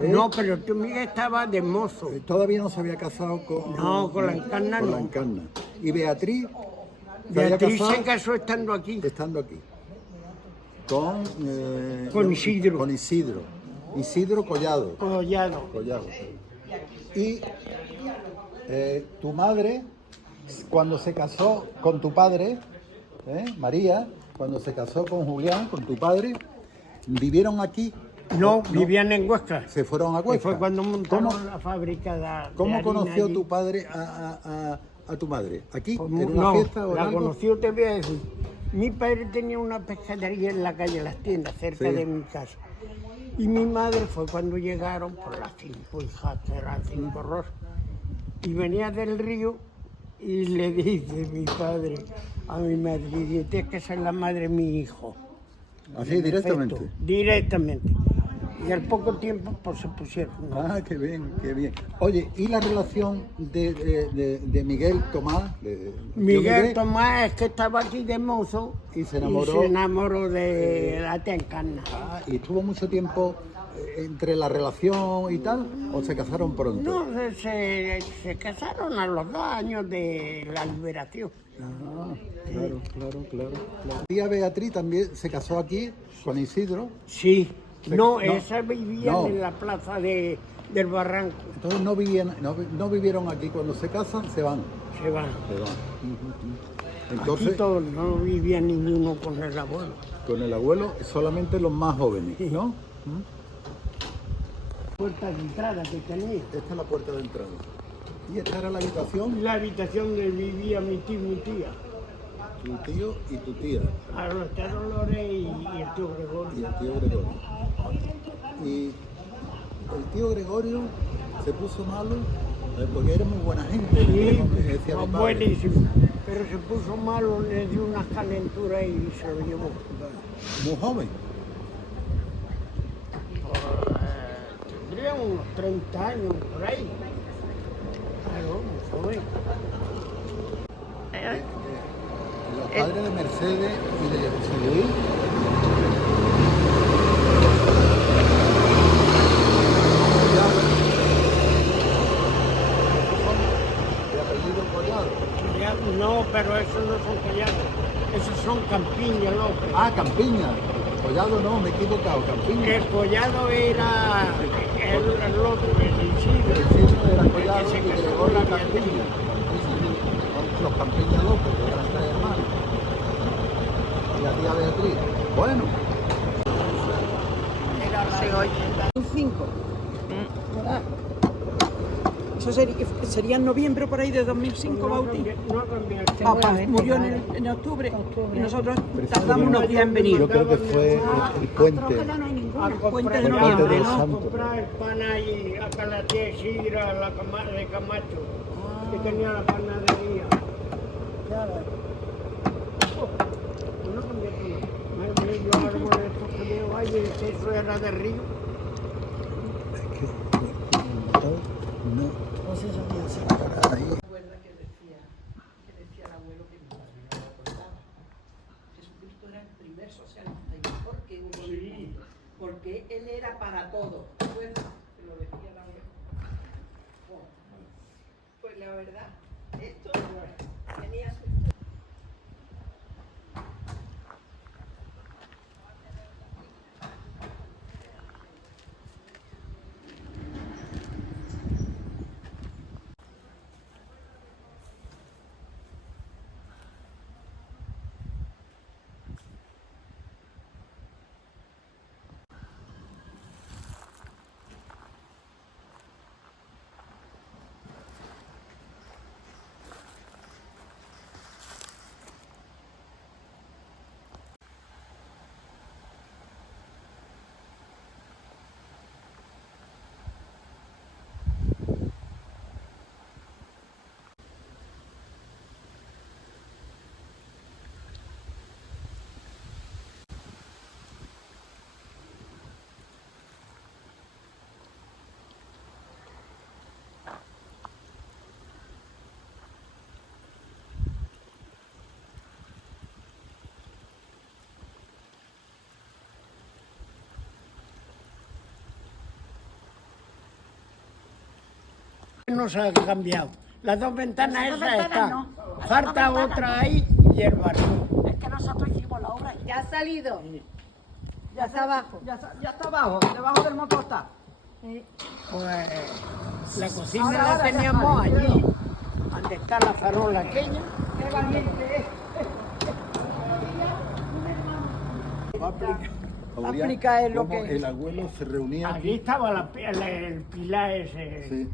No, pero el tío Miguel estaba de mozo. todavía no se había casado con, No, con la Encarna con la no. Encarna. Y Beatriz se había Beatriz casado se casó estando aquí. estando aquí. Con, Con Isidro. Con Isidro. Isidro Collado. Collado. Collado. Y tu madre, cuando se casó con tu padre, María, cuando se casó con Julián, con tu padre, vivieron aquí. No, vivían en Huesca. Se fueron a Que Huesca. fue cuando montaron ¿Cómo, la fábrica de cómo harina conoció allí. tu padre a tu madre? ¿Aquí? Como- ¿En una no, fiesta o en la algo? conoció, te voy a decir. Mi padre tenía una pescadería en la calle Las Tiendas, cerca Sí. de mi casa. Y mi madre fue cuando llegaron por las 5 hijas, que eran 5 rosas. Y venía del río y le dice mi padre a mi madre, dice, tienes que ser la madre de mi hijo. Así, directamente. Perfecto, directamente. Y al poco tiempo pues se pusieron. ¿no? Ah, qué bien, qué bien. Oye, ¿y la relación de Miguel Tomás? Tío Miguel Tomás es que estaba aquí de mozo Y se enamoró. de la tía Encarna. Ah, ¿y estuvo mucho tiempo entre la relación y tal? ¿O se casaron pronto? No, se casaron a los 2 años de la liberación. Ah, claro. La tía Beatriz también se casó aquí con Isidro. Sí, no, no, esa vivían no. en la plaza del Barranco. Entonces no vivieron aquí. Cuando se casan, se van. Se van. Entonces, Aquí todos no vivía ninguno con el abuelo. con el abuelo, solamente los más jóvenes, ¿no? Puerta de entrada que tenía. Esta es la puerta de entrada. Y esta era la habitación, La habitación donde vivía mi tío y mi tía. tu tío y tu tía, A los tíos Dolores y el tío y Gregorio. el tío Gregorio. Y el tío Gregorio se puso malo Porque era muy buena gente. Sí, me decía mi padre. buenísimo. Pero se puso malo, le dio una calentura y se lo llevó. Muy joven. Tendría unos 30 años por ahí. Claro, muy joven. Los padres de Mercedes y de José Luis. De apellido Collado. No, pero esos no son collados. Esos son Campiña López. Ah, Campiña. Collado no, me he equivocado. Campiña. El collado era el otro, el Isidro. El sitio era Collado que se y casó Gregorio con la Campiña. Los Campiña López, que eran 3 hermanos. Y la tía Beatriz. Bueno. Un 5. ¿Verdad? Eso sería en noviembre por ahí de 2005, Bauti. No cambió. Papá murió en octubre y nosotros tardamos unos días en venir. Yo creo que fue el puente. Astrógena no hay ningún A puente de comprar, noviembre, del ¿no? a Santo. comprar el pan ahí, acá la tía Isidra, de Camacho, que tenía la panadería. Claro. No cambió todo. Me dio árboles estos que veo ahí, eso era de río. Es que no. Pues eso ya se Ahí. recuerda que decía el abuelo que mi padre no lo acordaba. Jesucristo era el primer socialista. ¿Y por qué hubo Sí. Porque él era para todo. ¿Recuerdas? Que lo decía el abuelo. Pues la verdad, esto tenía su... No se ha cambiado. Las dos ventanas Las dos esas ventanas están. no. Falta otra ahí y el barrio. Es que nosotros hicimos la obra. Ya ha salido. Ya está abajo. Ya está abajo. Debajo del motor está. Pues la cocina Ahora, la ahora, teníamos ya está. allí, donde está la farola aquella. Qué valiente es. Aplica es lo Cómo que- el abuelo se reunía Aquí estaba el pilar ese. Sí.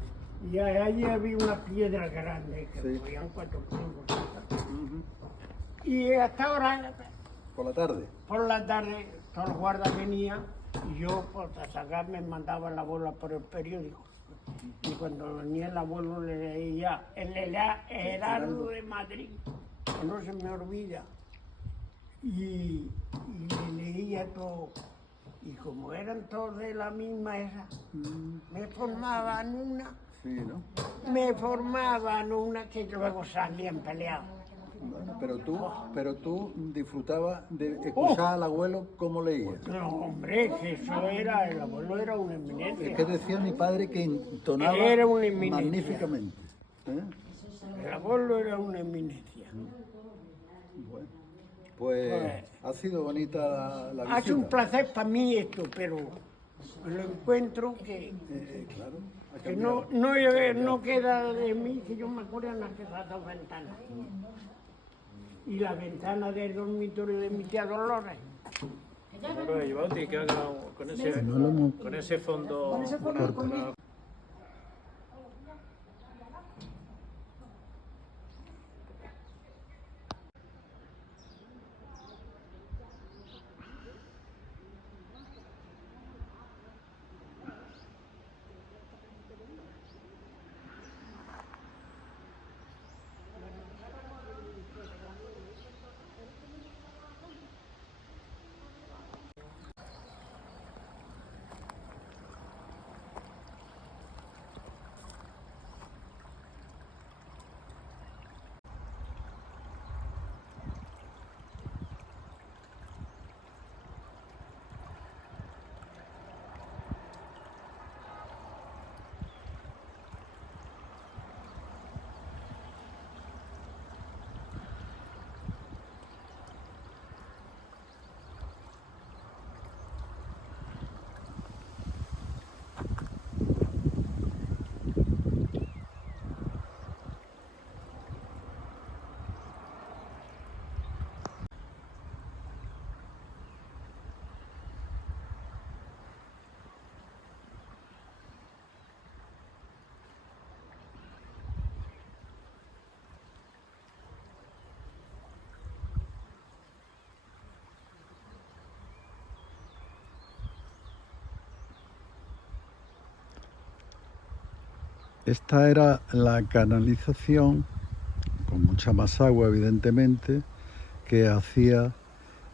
Y allí había una piedra grande que Sí. podían 4 kilos. Y hasta ahora, por la tarde. por la tarde, todos los guardas venían y yo, pues, a sacarme, mandaba la bola por el periódico. Y cuando venía el abuelo le leía el Heraldo de Madrid, que no se me olvida. Y le leía todo. Y como eran todos de la misma esa, me formaban una. Sí, ¿no? Me formaban una que luego salían peleados. Bueno, pero tú disfrutabas de escuchar al abuelo cómo leía. No, hombre, que eso era, el abuelo era una Es eminencia. que decía mi padre que entonaba Era una eminencia. magníficamente. ¿Eh? El abuelo era una eminencia. Bueno, pues ha sido bonita la visita. Ha sido un placer para mí esto, pero me lo encuentro que Claro, ha que cambiado. no queda de mí, que yo me acuerdo en esas dos ventanas. Y la ventana del dormitorio de mi tía Dolores. No lo he llevado, tiene que haga con ese fondo. Esta era la canalización, con mucha más agua evidentemente, que hacía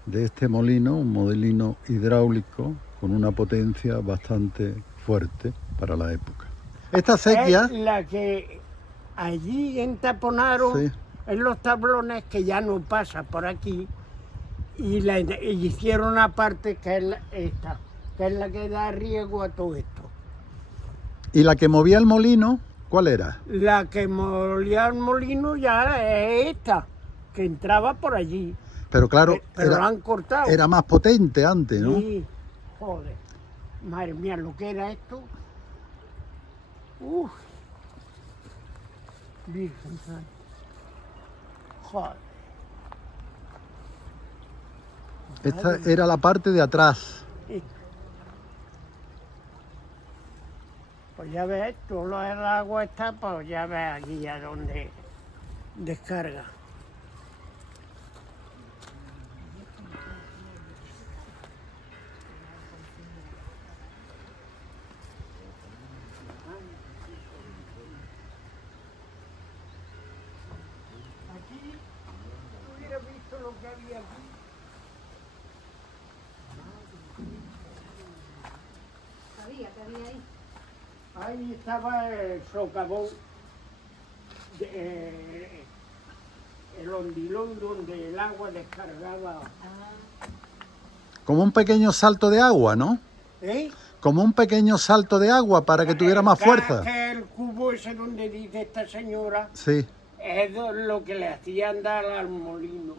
de este molino un molino hidráulico con una potencia bastante fuerte para la época. Esta sequía... Es la que allí entaponaron Sí. en los tablones, que ya no pasa por aquí, y hicieron una parte que es esta, que es la que da riego a todo esto. ¿Y la que movía el molino, cuál era? La que molía el molino ya es esta, que entraba por allí. Pero claro, Pero lo han cortado. era más potente antes, ¿no? Sí, joder. Madre mía, lo que era esto. Uf. Virgen Santa. Joder. Esta era la parte de atrás. Sí. Pues ya ves, todo el agua está, pues ya ves aquí a donde descarga. Aquí, tú hubieras visto lo que había aquí. ¿Qué había ahí? Ahí estaba el socavón, el ondilón donde el agua descargaba. Como un pequeño salto de agua, ¿no? ¿Eh? Como un pequeño salto de agua para que tuviera más fuerza. Que el cubo ese donde dice esta señora Sí. es lo que le hacía andar al molino.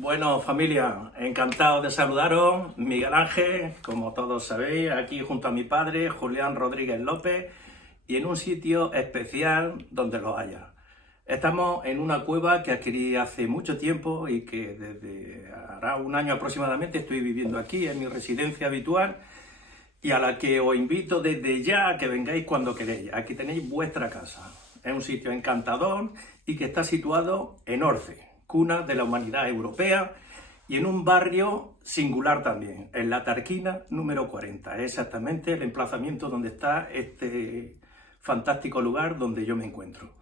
Bueno, familia, encantado de saludaros. Miguel Ángel, como todos sabéis, aquí junto a mi padre, Julián Rodríguez López, y en un sitio especial donde lo haya. Estamos en una cueva que adquirí hace mucho tiempo y que desde hará un año aproximadamente estoy viviendo aquí, en mi residencia habitual, y a la que os invito desde ya a que vengáis cuando queréis. Aquí tenéis vuestra casa. Es un sitio encantador y que está situado en Orce, cuna de la humanidad europea, y en un barrio singular también, en la Tarquina número 40. Es exactamente el emplazamiento donde está este fantástico lugar donde yo me encuentro.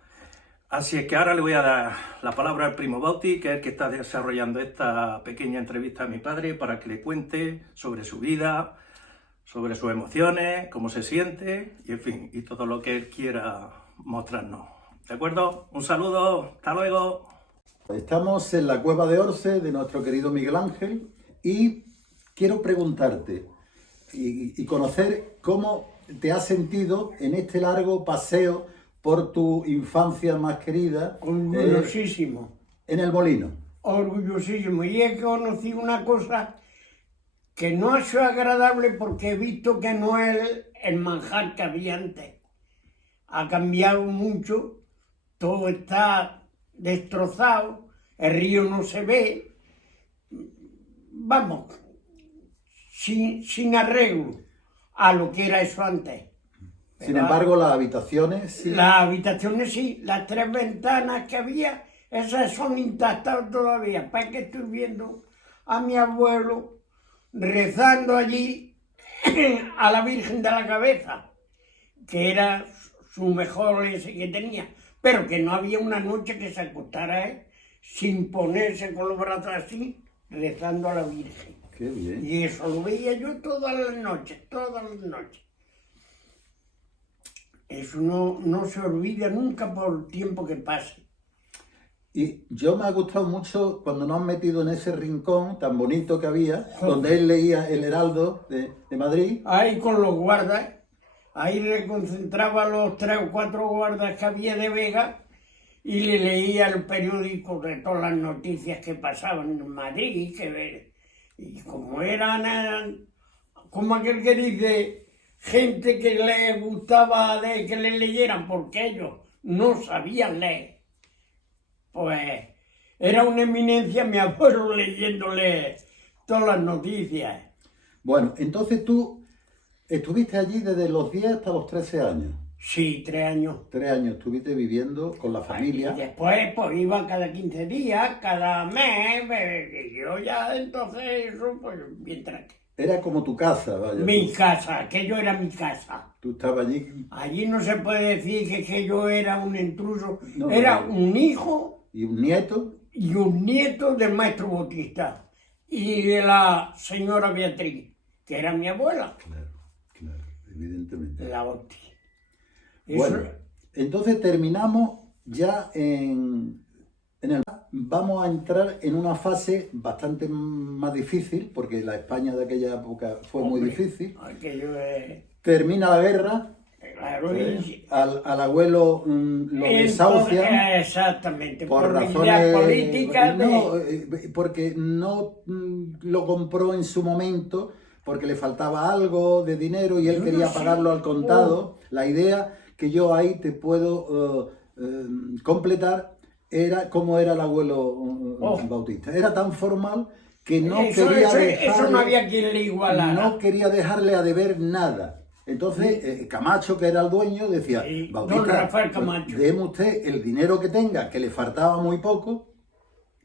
Así es que ahora le voy a dar la palabra al primo Bauti, que es el que está desarrollando esta pequeña entrevista a mi padre, para que le cuente sobre su vida, sobre sus emociones, cómo se siente, y en fin, y todo lo que él quiera mostrarnos. ¿De acuerdo? Un saludo, hasta luego. Estamos en la cueva de Orce de nuestro querido Miguel Ángel y quiero preguntarte y conocer cómo te has sentido en este largo paseo por tu infancia más querida Orgullosísimo, en el molino. orgullosísimo. Y he conocido una cosa que no ha sido agradable porque he visto que no es el manjar que había antes. Ha cambiado mucho, todo está destrozado, el río no se ve, vamos, sin arreglo a lo que era eso antes. Sin embargo, las habitaciones sí. Las habitaciones sí, las 3 ventanas que había, esas son intactas todavía. Para que estoy viendo a mi abuelo rezando allí a la Virgen de la Cabeza, que era su mejor ese que tenía, pero que no había una noche que se acostara sin ponerse con los brazos así, rezando a la Virgen. Qué bien. Y eso lo veía yo todas las noches, todas las noches. Eso no se olvida nunca por el tiempo que pase. Y yo me ha gustado mucho cuando nos han metido en ese rincón tan bonito que había, donde él leía el Heraldo de Madrid. Ahí con los guardas, ahí reconcentraba los 3 o 4 guardas que había de Vega y le leía el periódico de todas las noticias que pasaban en Madrid, y como eran, como aquel que dice, gente que le gustaba de que le leyeran porque ellos no sabían leer, pues era una eminencia mi abuelo leyéndole todas las noticias. Bueno, entonces tú estuviste allí desde los 10 hasta los 13 años. Sí, 3 años. 3 años estuviste viviendo con la familia. Y después pues iba cada 15 días, cada mes, y yo ya entonces eso, pues mientras Era como tu casa, vaya. Mi casa, aquello era mi casa. Tú estabas allí Allí no se puede decir que yo era un intruso, No, era no. un hijo y un nieto. y un nieto del maestro Bautista y de la señora Beatriz, que era mi abuela, Claro, evidentemente. la hostia. Eso- Bueno, entonces terminamos ya en el... Vamos a entrar en una fase bastante más difícil, porque la España de aquella época fue muy Hombre, difícil. aquello es... Termina la guerra, Claro, y- al abuelo lo desahucian. Exactamente, Por medidas razones políticas no, porque no lo compró en su momento, porque le faltaba algo de dinero y él Yo quería no sé. pagarlo al contado. La idea que yo ahí te puedo completar era cómo era el abuelo Bautista. Era tan formal que no quería eso no había quien le igualara. no quería dejarle a deber nada. Entonces, Camacho, que era el dueño, decía, Sí, Bautista, don Rafael Camacho. déme usted el dinero que tenga, que le faltaba muy poco,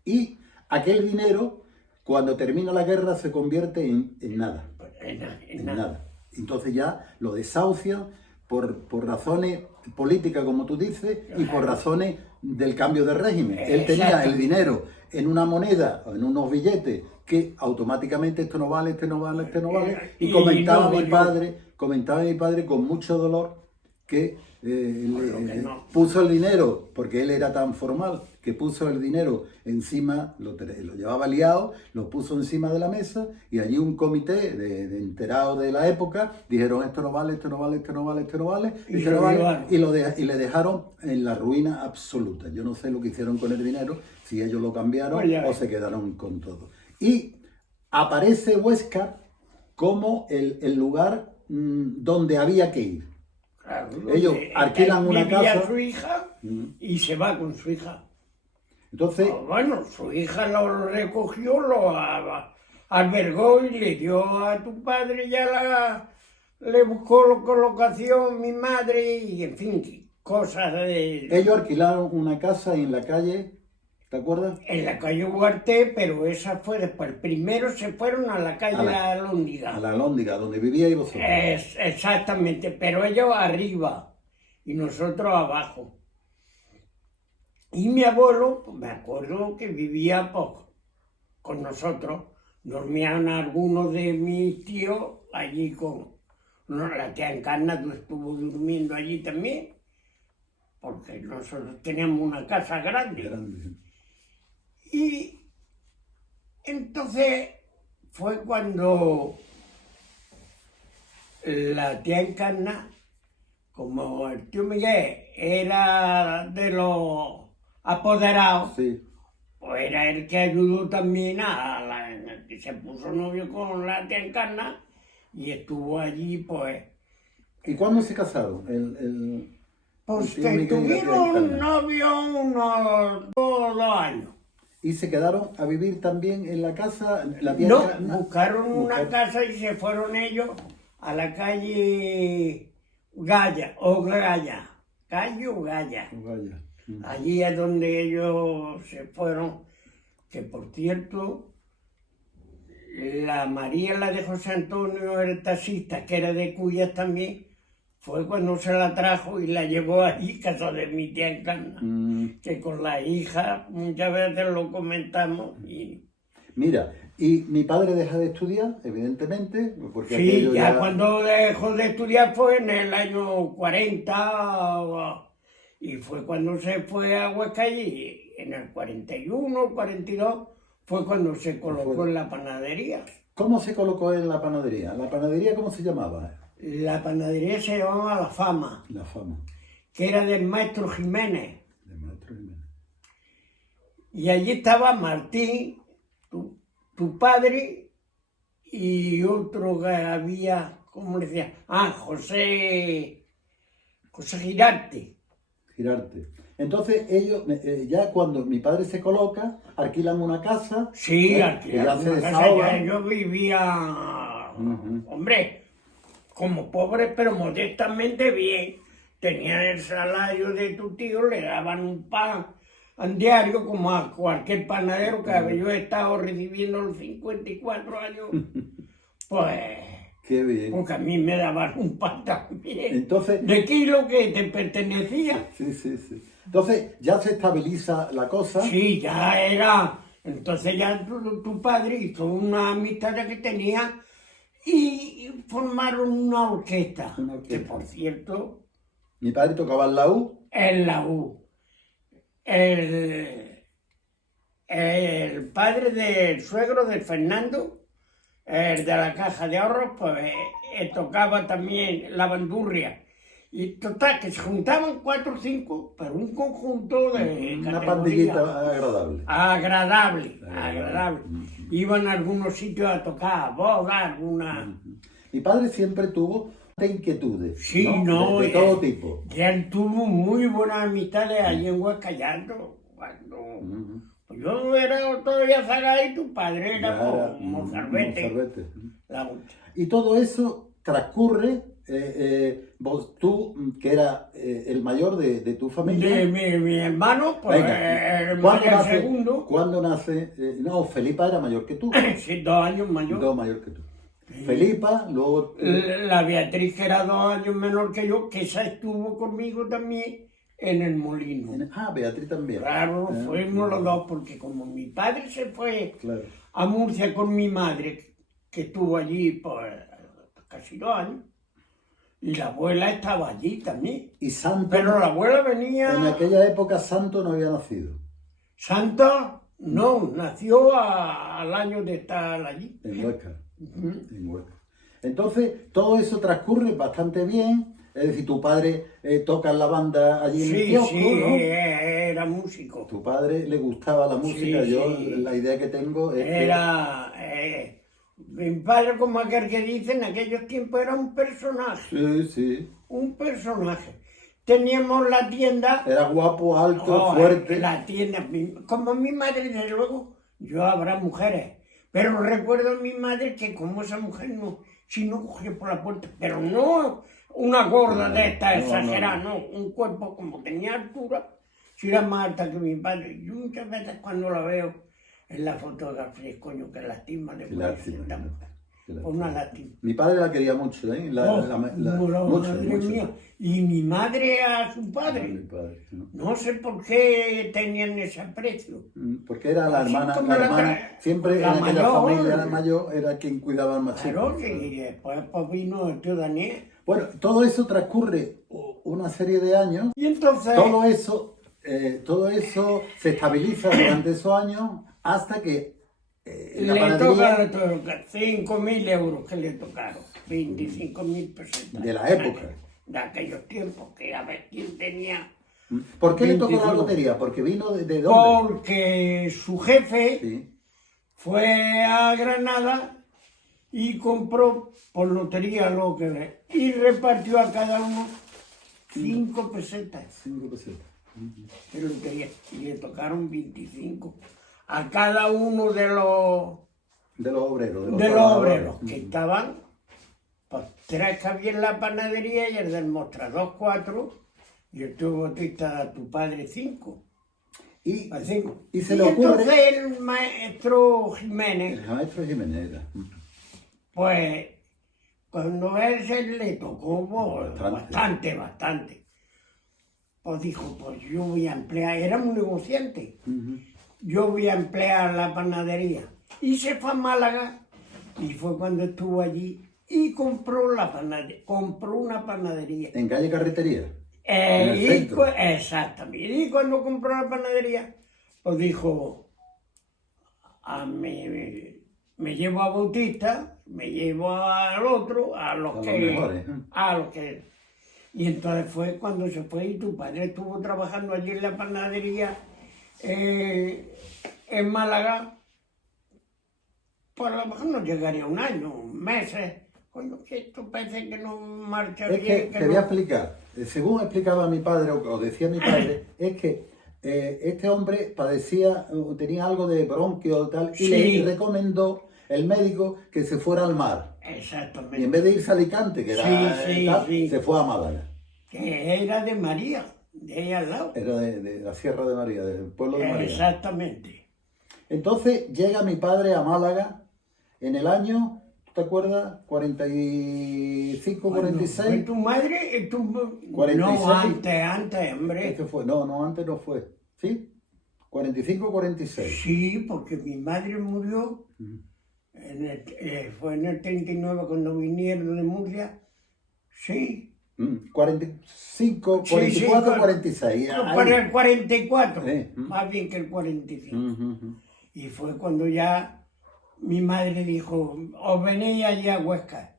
y aquel dinero, cuando termina la guerra, se convierte en nada. En nada. Entonces ya lo desahucian por razones políticas, como tú dices, y por razones del cambio de régimen. Él tenía Exacto. el dinero en una moneda, en unos billetes, que automáticamente esto no vale, este no vale, este no vale, y Y comentaba no mi padre con mucho dolor que no. puso el dinero, porque él era tan formal, que puso el dinero encima, lo llevaba liado, lo puso encima de la mesa, y allí un comité de enterados de la época dijeron, esto no vale, esto no vale, esto no vale, esto no vale, Y esto se no lo vale, llevaron. y le dejaron en la ruina absoluta. Yo no sé lo que hicieron con el dinero, si ellos lo cambiaron Oye. o se quedaron con todo. Y aparece Huesca como el lugar donde había que ir. Claro, Ellos alquilan una vivía casa. su hija y se va con su hija. Entonces, Bueno, su hija lo recogió, lo albergó y le dio a tu padre, le buscó colocación mi madre y en fin, cosas de... ellos alquilaron una casa en la calle, ¿te acuerdas? En la calle Huarte, pero esa fue después. Primero se fueron a la calle A la- La Alhóndiga. A la Alhóndiga, donde vivíais vosotros. Exactamente, pero ellos arriba y nosotros abajo. Y mi abuelo, pues, me acuerdo que vivía con nosotros. Dormían algunos de mis tíos allí con... No, la tía Encarna estuvo durmiendo allí también, porque nosotros teníamos una casa grande. Grande. Y entonces fue cuando la tía Encarna, como el tío Miguel era de los apoderados, Sí. pues era el que ayudó también que se puso novio con la tía Encarna y estuvo allí, pues. ¿Y cuándo se casaron? Pues tío que Miguel y la tía tuvieron Encarna. novio unos dos años. ¿Y se quedaron a vivir también en la casa? La tía No, Encarna? buscaron una Buscaron- casa y se fueron ellos a la calle Gaya, o Gaya, calle o Gaya. Vaya. Allí es donde ellos se fueron, que por cierto, la María, la de José Antonio, el taxista, que era de Cuyas también, fue cuando se la trajo y la llevó allí, casa de mi tía Encarna, que con la hija muchas veces lo comentamos y... Mira, y mi padre deja de estudiar, evidentemente, porque Sí, aquello ya cuando dejó de estudiar fue en el año 40 y fue cuando se fue a Huesca y en el 41, 42 fue cuando se colocó en la panadería. ¿Cómo se colocó en la panadería? ¿La panadería cómo se llamaba? La panadería se llamaba La Fama, La Fama que era del maestro Jiménez. de Maestro Jiménez. Y allí estaba Martín, tu padre, y otro que había, ¿cómo le decía? José Girarte. Girarte. Entonces ellos, ya cuando mi padre se coloca, alquilan una casa. Sí, que aquí ya se en desahogan. yo vivía, hombre, como pobre, pero modestamente bien. Tenían el salario de tu tío, le daban un pan al diario, como a cualquier panadero que yo he estado recibiendo los 54 años, Pues, Qué bien. porque a mí me daban un pan también. Entonces, ¿De kilo que te pertenecía? sí, sí, sí. Entonces, ya se estabiliza la cosa. Sí, ya era. Entonces ya tu padre hizo una amistad que tenía y formaron una orquesta. Una orquesta. Que por cierto, Mi padre tocaba en la U. en la U. El padre del suegro de Fernando, el de la caja de ahorros, pues tocaba también la bandurria. Y total, que se juntaban 4 o 5, pero un conjunto de Una categoría pandillita agradable. agradable. Iban a algunos sitios a tocar, bodas, alguna... Mi padre siempre tuvo inquietudes, Sí, ¿no? no, De todo tipo. Ya él tuvo muy buenas amistades allí en Huascallando, cuando... Pues yo era todavía Zaga y tu padre era Ya, como Mozarbete. Mozarbete. La- Y todo eso transcurre, tú, que era el mayor de tu familia. De mi hermano, pues Venga, el ¿cuándo el nace? segundo, ¿Cuándo nace? No, Felipa era mayor que tú. sí, 2 años mayor. Dos mayor que tú. Felipa, luego... La Beatriz, que era 2 años menor que yo, que esa estuvo conmigo también en el molino. Beatriz también. Claro, Ah, fuimos los dos, porque como mi padre se fue Claro. a Murcia con mi madre, que estuvo allí pues casi 2 años, y la abuela estaba allí también. Y Santo, Pero la abuela venía... en aquella época Santo no había nacido. Santa, no, nació al año de estar allí. En Huesca. En Huesca. Entonces, todo eso transcurre bastante bien. Es decir, tu padre toca en la banda allí en el Sí, kiosco, sí, ¿no? era músico. Tu padre le gustaba la música. Sí, Yo, sí. la idea que tengo es Era... mi padre, como aquel que dice, en aquellos tiempos era un personaje. que... Sí, sí. Un personaje. Teníamos la tienda... Era guapo, alto, Oh, fuerte. La tienda, como mi madre, desde luego, yo habrá mujeres, pero recuerdo a mi madre que como esa mujer no, si no cogió por la puerta, pero no una gorda de esta No, exagerada, no, un cuerpo como tenía altura, si era más alta que mi padre. Yo muchas veces cuando la veo en la fotografía, coño, que lástima de Qué poder lástima, ser tan- qué lástima. una lástima. Mi padre la quería mucho, ¿eh? Oh, Mucho, madre mucho. mía. Y mi madre a su Mi padre. padre, ¿no? No sé por qué tenían ese aprecio. Porque era la Así hermana, como la la hermana, tra- siempre la en aquella mayor. familia la mayor era quien cuidaba al más Claro, chico. y después pues, vino el tío Daniel. Bueno, todo eso transcurre una serie de años. Y entonces, Todo eso se estabiliza durante esos años hasta que la le panadería toca 5.000 euros que le tocaron. 25.000 pesetas. de la época. De aquellos tiempos, que a ver quién tenía. ¿Por qué le tocó la 25? lotería? Porque vino de dónde. Porque su jefe Sí. fue a Granada y compró por lotería lo que y repartió a cada uno 5 pesetas 5 pesetas. de lotería y le tocaron 25 a cada uno de los obreros. de los trabajadores. obreros que estaban, pues 3 que había en la panadería y el del mostrador 4 y el tuyo Bautista, tu padre 5. Y Y se le ocurre... entonces el maestro Jiménez, El maestro Jiménez era. pues cuando él se le tocó pues, bastante, pues dijo, pues yo voy a emplear, era un negociante, yo voy a emplear la panadería. Y se fue a Málaga y fue cuando estuvo allí y compró una panadería. En calle Carretería. En el centro. Exactamente. Y cuando compró la panadería, pues dijo, me llevo a Bautista, me llevo al otro, a los mejores. a los que... Y entonces fue cuando se fue y tu padre estuvo trabajando allí en la panadería en Málaga. Pues a lo mejor no llegaría un año, meses. Coño, que esto parece que no marcha Es bien. que te voy a explicar. Según explicaba mi padre, o decía mi padre, es que este hombre padecía, tenía algo de bronquio y tal, y Sí. le recomendó el médico que se fuera al mar. Exactamente. Y en vez de irse a Alicante, que era Sí, tal, sí. se fue a Málaga. Que era de María, de ahí al lado. Era de la Sierra de María, del pueblo de María. Exactamente. Entonces llega mi padre a Málaga en el año te acuerdas? 45, ¿Fue 46. tu madre? 46. No, antes, hombre. Este fue, no, antes no fue. ¿Sí? 45, 46. Sí, porque mi madre murió, fue en el 39 cuando vinieron de Murcia. Sí. 45, Sí, 44, sí, 46. Para el 44, Sí. más bien que el 45. Ujú. Y fue cuando ya mi madre dijo, os venís allí a Huesca.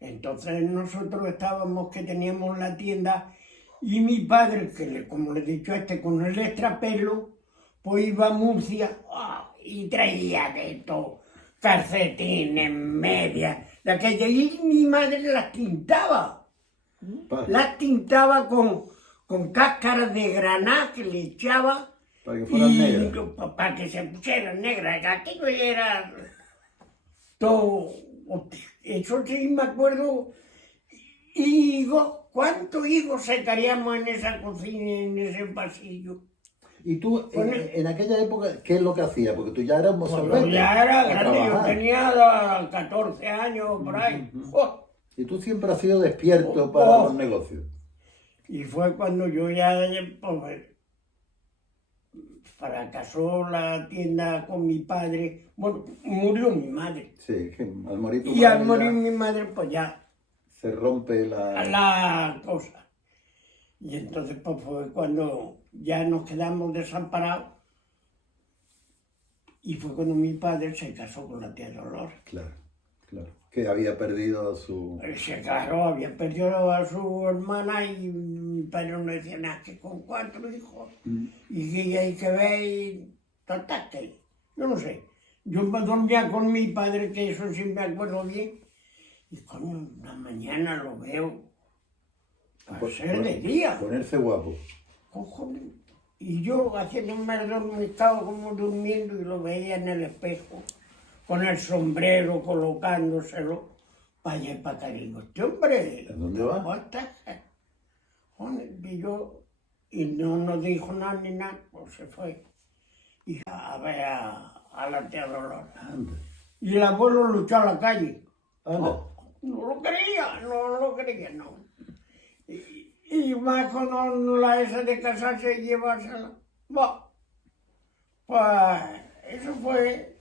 Entonces nosotros estábamos, que teníamos la tienda, y mi padre, como le he dicho a con el extrapelo, pues iba a Murcia y traía de todo, calcetines, medias, de aquella, y mi madre las tintaba. Las tintaba con cáscaras de granada que le echaba Para que fueran negras. para que se pusieran negras. Aquello era todo. Eso sí me acuerdo. Higos, ¿cuántos higos sacaríamos en esa cocina, en ese pasillo? ¿Y tú, en aquella época, qué es lo que hacías? Porque tú ya eras Pues mozalbete. yo ya era a grande, yo trabajar. tenía 14 años por ahí. ¡Oh! Y tú siempre has sido despierto para los negocios. Y fue cuando yo ya, pues, fracasó la tienda con mi padre. Bueno, murió mi madre. Sí, que al morir tu Y al madre morir ya mi madre, pues ya, se rompe la cosa. Y entonces, pues fue cuando ya nos quedamos desamparados. Y fue cuando mi padre se casó con la tía Dolores. Claro. Que había perdido su... Se casó, había perdido a su hermana y mi padre no decía nada, que con 4 hijos. Y que hay que ver y total, que yo no sé. Yo me dormía con mi padre, que eso sí me acuerdo bien. Y coño, una mañana lo veo para ser de día. Ponerse guapo. Cojones. Y yo haciéndome el dormitado como durmiendo y lo veía en el espejo, con el sombrero colocándoselo para allá y para acá. Digo, este hombre, ¿A dónde va? ¿cómo estás? Joder, y no nos dijo nada ni nada, pues se fue. Y a ver a la tía Dolores. Anda. Y el abuelo luchó a la calle. Anda. No lo creía, no. Y más con la esa de casarse y llevársela. Bueno, pues eso fue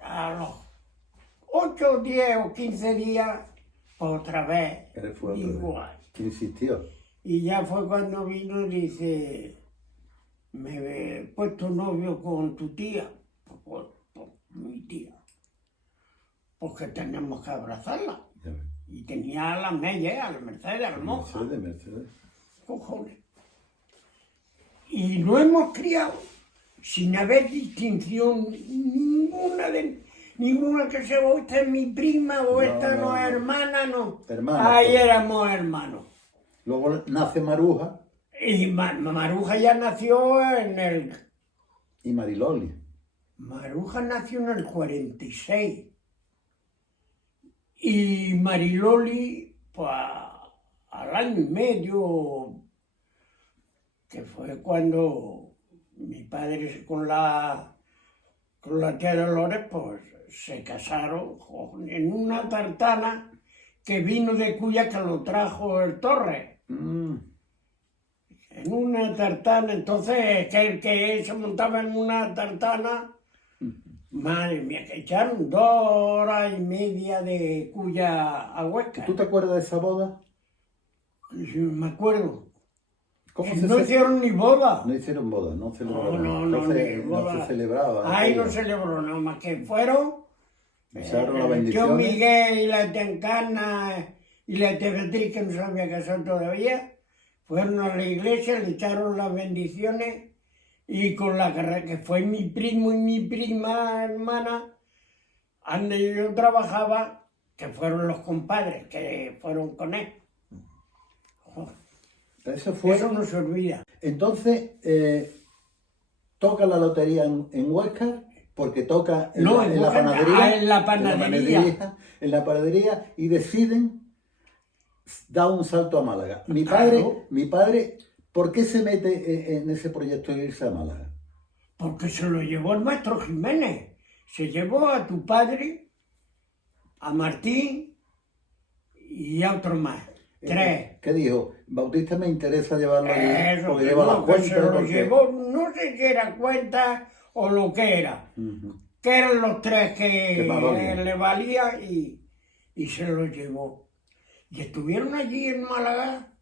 a los 8, 10 o 15 días, otra vez, Él fue otra igual. vez. Insistió. Y ya fue cuando vino y dice, me he puesto novio con tu tía, por mi tía, porque tenemos que abrazarla. Ya ves. Y tenía a la Mella, a la Mercedes, a la monja. Mercedes. Cojones. Y lo hemos criado sin haber distinción ninguna que sea, o esta es mi prima, o esta no es hermana, no. Hermana, Ahí pues. éramos hermanos. Luego nace Maruja Y Maruja ya nació en el... y Mariloli. Maruja nació en el 46. Y Mariloli, pues, al año y medio, que fue cuando mi padre con la tía Dolores, pues, se casaron en una tartana que vino de Cuya, que lo trajo el Torre. En una tartana, entonces, que se montaba en una tartana, madre mía, que echaron 2 horas y media de Cuya a Huesca. ¿Tú te acuerdas de esa boda? Sí, me acuerdo. ¿Cómo Si se no ce- hicieron ni boda. No hicieron boda, no celebraron. No, se, ni no boda. se celebraba. Ahí no aquello. celebró nada más que fueron Echaron las el tío bendiciones. Miguel y la tía Encarna y la tía Beatriz, que no se había casado todavía, fueron a la iglesia, le echaron las bendiciones y con la carrera, que fue mi primo y mi prima hermana, donde yo trabajaba, que fueron los compadres que fueron con él. Joder, eso no se olvida. Entonces, toca la lotería en Huesca, porque toca en, No, la, en en la Huesca, panadería. en la panadería. En la panadería, y deciden dar un salto a Málaga. Mi Claro. padre, ¿por qué se mete en ese proyecto de irse a Málaga? Porque se lo llevó el maestro Jiménez. Se llevó a tu padre a Martín y a otro más. 3. ¿Qué dijo? Bautista me interesa llevarlo allí Eso, porque que lleva no, las que cuentas. se lo porque- llevó, no sé si era cuenta o lo que era. Ujú. Que eran los 3 Que que más valían. le valía y se los llevó. Y estuvieron allí en Málaga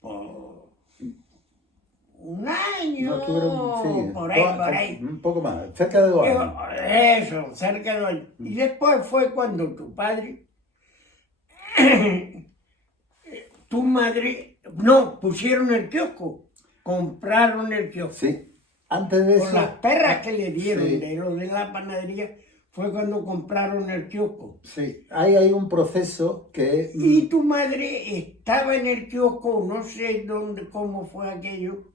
por un año, No estuvieron, sí, por ahí. un poco más, cerca de 2 años. Eso, cerca de 2 años. Y después fue cuando tu padre, tu madre, no, pusieron el kiosco, compraron el kiosco. Sí, antes de Con eso. las perras que le dieron Sí. de lo de la panadería, fue cuando compraron el kiosco. Sí, hay un proceso que... Y tu madre estaba en el kiosco, no sé dónde, cómo fue aquello,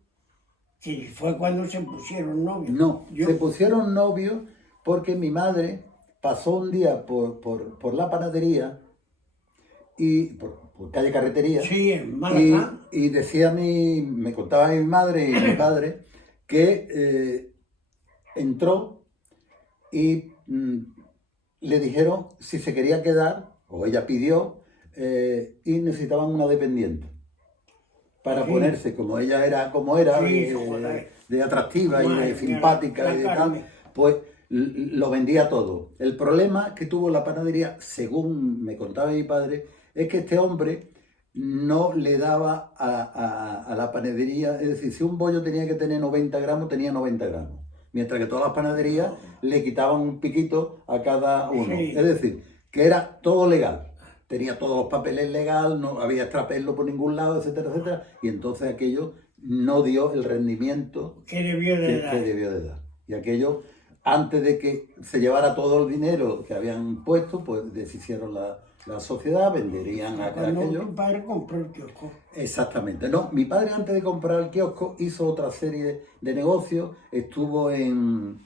que fue cuando se pusieron novios. No, Yo- se pusieron novios porque mi madre pasó un día por la panadería y por calle Carretería. Sí, en Málaga. Y me contaba mi madre y mi padre que entró y le dijeron si se quería quedar, o ella pidió, y necesitaban una dependiente para Sí. ponerse, como ella era como era, Sí, joder. de atractiva y Madre de mía, simpática la y de tal, carne. pues lo vendía todo. El problema que tuvo la panadería, según me contaba mi padre, es que este hombre no le daba a la panadería, es decir, si un bollo tenía que tener 90 gramos, tenía 90 gramos, mientras que todas las panaderías le quitaban un piquito a cada uno. Sí. Es decir, que era todo legal. Tenía todos los papeles legal, no había extrapelo por ningún lado, etcétera, etcétera, y entonces aquello no dio el rendimiento Que debió de que dar. debió de dar. Y aquello, antes de que se llevara todo el dinero que habían puesto, pues deshicieron la sociedad, venderían Cuando aquello. tu padre compró el kiosco. Exactamente. No, mi padre antes de comprar el kiosco hizo otra serie de negocios, estuvo en...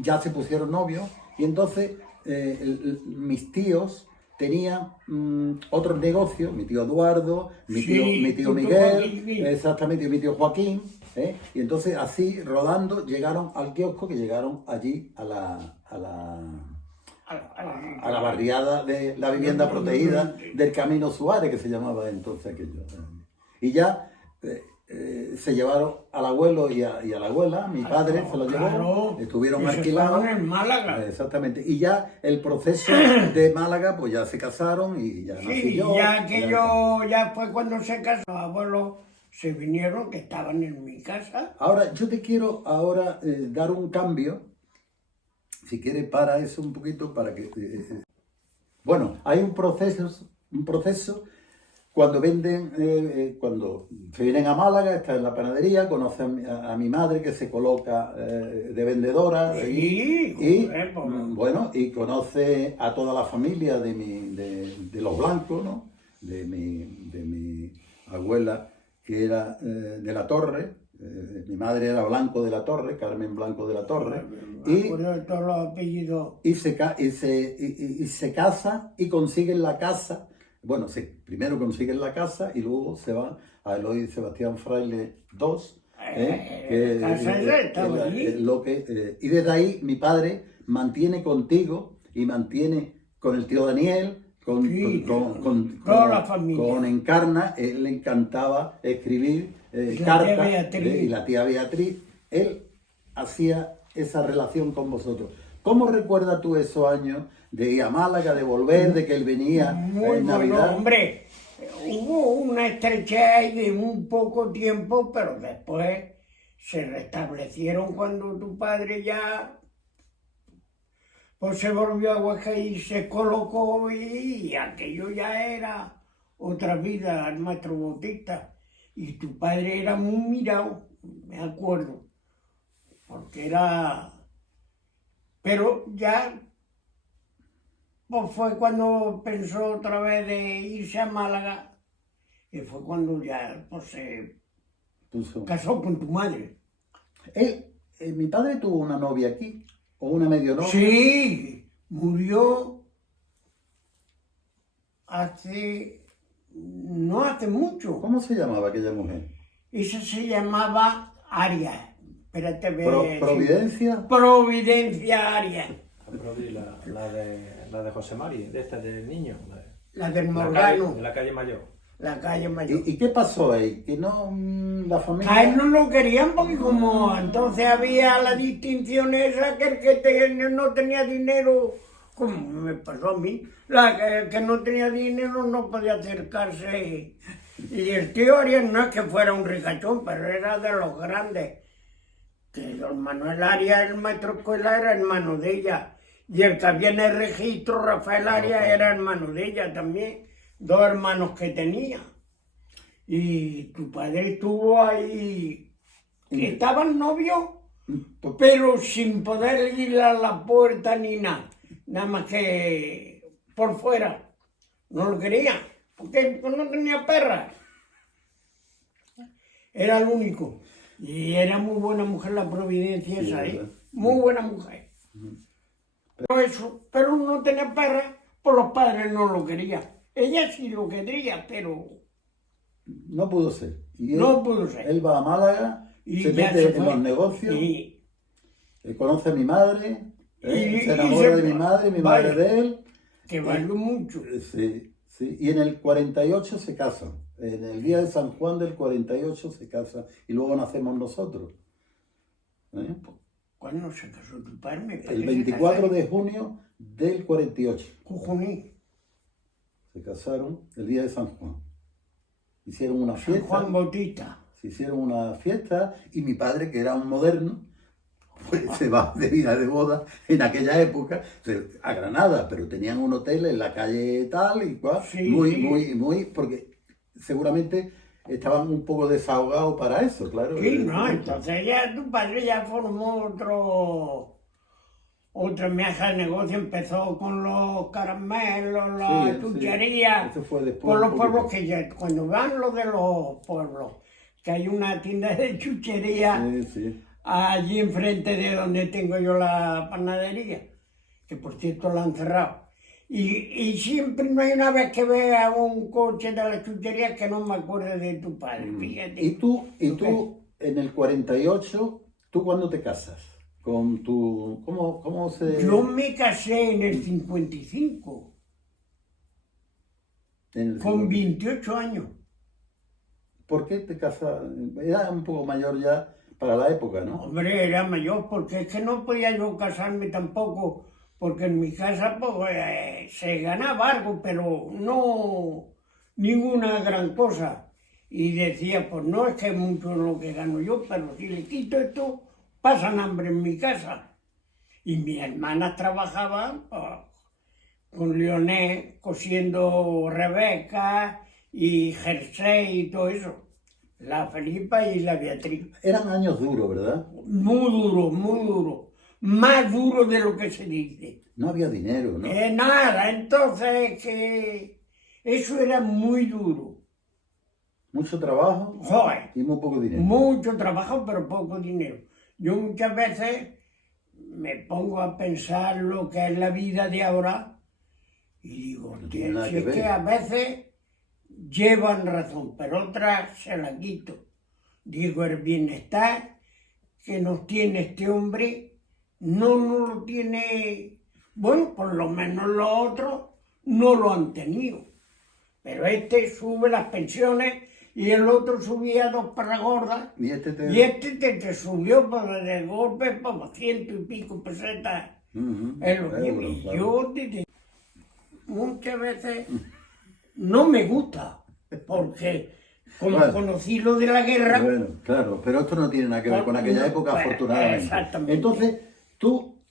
ya se pusieron novios, y entonces mis tíos tenían otros negocios, mi tío Eduardo, mi Sí, tío tu Miguel, Joaquín, sí. exactamente, y mi tío Joaquín, y entonces así rodando llegaron al kiosco, que llegaron allí a la barriada de la vivienda protegida del Camino Suárez, que se llamaba entonces aquello. Y ya se llevaron al abuelo y a la abuela, mi padre se lo llevó, Claro, estuvieron y se alquilados. fueron en Málaga. Exactamente. Y ya el proceso de Málaga, pues ya se casaron y ya nací Sí, yo. ya aquello ya fue cuando se casó. Los abuelos se vinieron, que estaban en mi casa. Ahora, yo te quiero ahora dar un cambio, si quieres, para eso un poquito, para que... Bueno, hay un proceso cuando venden, cuando se vienen a Málaga, está en la panadería, conocen a mi madre que se coloca de vendedora. Sí, y joder, pues. bueno, y conoce a toda la familia de los blancos, ¿no? De mi abuela, que era de la Torre. Mi madre era Blanco de la Torre, Carmen Blanco de la Torre, Me acuerdo de todos los apellidos. y se casa y consiguen la casa. Bueno, primero consiguen la casa y luego se van a Eloy Sebastián Fraile II. Casa esa estaba allí. Y desde ahí mi padre mantiene contigo y mantiene con el tío Daniel, Sí, toda la familia. con Encarna. Él le encantaba escribir La tía cartas, Beatriz. y la tía Beatriz. Él hacía esa relación con vosotros. ¿Cómo recuerdas tú esos años de ir a Málaga, de volver, de que él venía Muy en bueno, Navidad? hombre. Hubo una estrechez de un poco tiempo, pero después se restablecieron cuando tu padre ya pues se volvió a Huesca y se colocó y aquello ya era otra vida al maestro Bautista. Y tu padre era muy mirado, me acuerdo, porque era... Pero ya pues fue cuando pensó otra vez de irse a Málaga y fue cuando ya pues, se Puso. casó con tu madre. Mi padre tuvo una novia aquí, o una medio novia. Sí, murió no hace mucho. ¿Cómo se llamaba aquella mujer? Esa se llamaba Aria. Espérate, ve. Providencia. Providencia Aria. La de La de José Mari, de esta del niño. La del De Morgano, la calle Mayor. la calle Mayor. ¿Y qué pasó ahí? Que no, la familia... A él no lo querían porque como entonces había la distinción esa que el que no tenía dinero, como me pasó a mí, el que no tenía dinero no podía acercarse. Y el tío Arias no es que fuera un ricachón, pero era de los grandes. Que don Manuel Arias, el maestro escuela, era hermano de ella. Y el que había en el registro, Rafael Arias, era hermano de ella también. 2 hermanos que tenía. Y tu padre estuvo ahí, estaban novios, pero sin poder ir a la puerta ni nada. Nada más que por fuera. No lo quería, porque no tenía perra. Era el único. Y era muy buena mujer la Providencia Sí, esa, ¿verdad? muy buena mujer. Pero no tenía perra, pues los padres no lo querían. Ella sí lo quería, pero No pudo ser. Y no pudo ser. Él va a Málaga, Y se ya mete se en fue. los negocios, Y conoce a mi madre, Y se enamora se de mi fue. madre, mi Vaya. madre de él. que valió mucho. Sí, sí. Y en el 48 se casan. En el día de San Juan del 48 se casan. Y luego nacemos nosotros. ¿Eh? ¿Cuándo se casó tu padre? Me El parece 24 que de junio del 48. Jujuní, Se casaron el día de San Juan. Hicieron una San fiesta. Juan Bautista. Se hicieron una fiesta y mi padre, que era un moderno, pues se va de vida de boda en aquella época a Granada, pero tenían un hotel en la calle tal y cual, Sí, muy, sí. muy, porque seguramente estaban un poco desahogados para eso, claro. Sí, no, entonces ya tu padre ya formó otro viaje de negocio, empezó con los caramelos, las Sí, sí. chucherías, Eso fue después por un los poquito. pueblos que ya, cuando van los de los pueblos, que hay una tienda de chuchería Sí, sí. allí enfrente de donde tengo yo la panadería, que por cierto la han cerrado. Y siempre no hay una vez que vea un coche de la chuchería que no me acuerde de tu padre, fíjate. Y tú en el 48, ¿tú cuándo te casas? Con tu... ¿Cómo se...? Yo me casé en el 55, en el con 50? 28 años. ¿Por qué te casas? Era un poco mayor ya para la época, ¿no? Hombre, era mayor, porque es que no podía yo casarme tampoco, porque en mi casa pues, se ganaba algo, pero no ninguna gran cosa. Y decía, pues no es que es mucho lo que gano yo, pero si le quito esto, pasan hambre en mi casa. Y mis hermanas trabajaban pues, con Leonel, cosiendo Rebeca y jersey y todo eso. La Felipa y la Beatriz. Eran años duros, ¿verdad? Muy duro, muy duro. Más duro de lo que se dice. No había dinero, ¿no? Nada, entonces que eso era muy duro. Mucho trabajo Joder, y muy poco dinero. mucho trabajo pero poco dinero. Yo muchas veces me pongo a pensar lo que es la vida de ahora y digo, No tiene "Tío, nada si que es ver". que a veces llevan razón, pero otras se la quito. Digo, el bienestar que nos tiene este hombre no nos lo tiene, bueno, por lo menos los otros no lo han tenido. Pero este sube las pensiones y el otro subía 2 para gordas. Y este te... Y este te subió por de golpe por 100 y pico pesetas. Ujú, Es lo que euros, y claro. yo muchas veces no me gusta, porque como Bueno. conocí lo de la guerra, Bueno, claro, pero esto no tiene nada que ver con aquella época, Bueno, afortunadamente. exactamente. Entonces, tú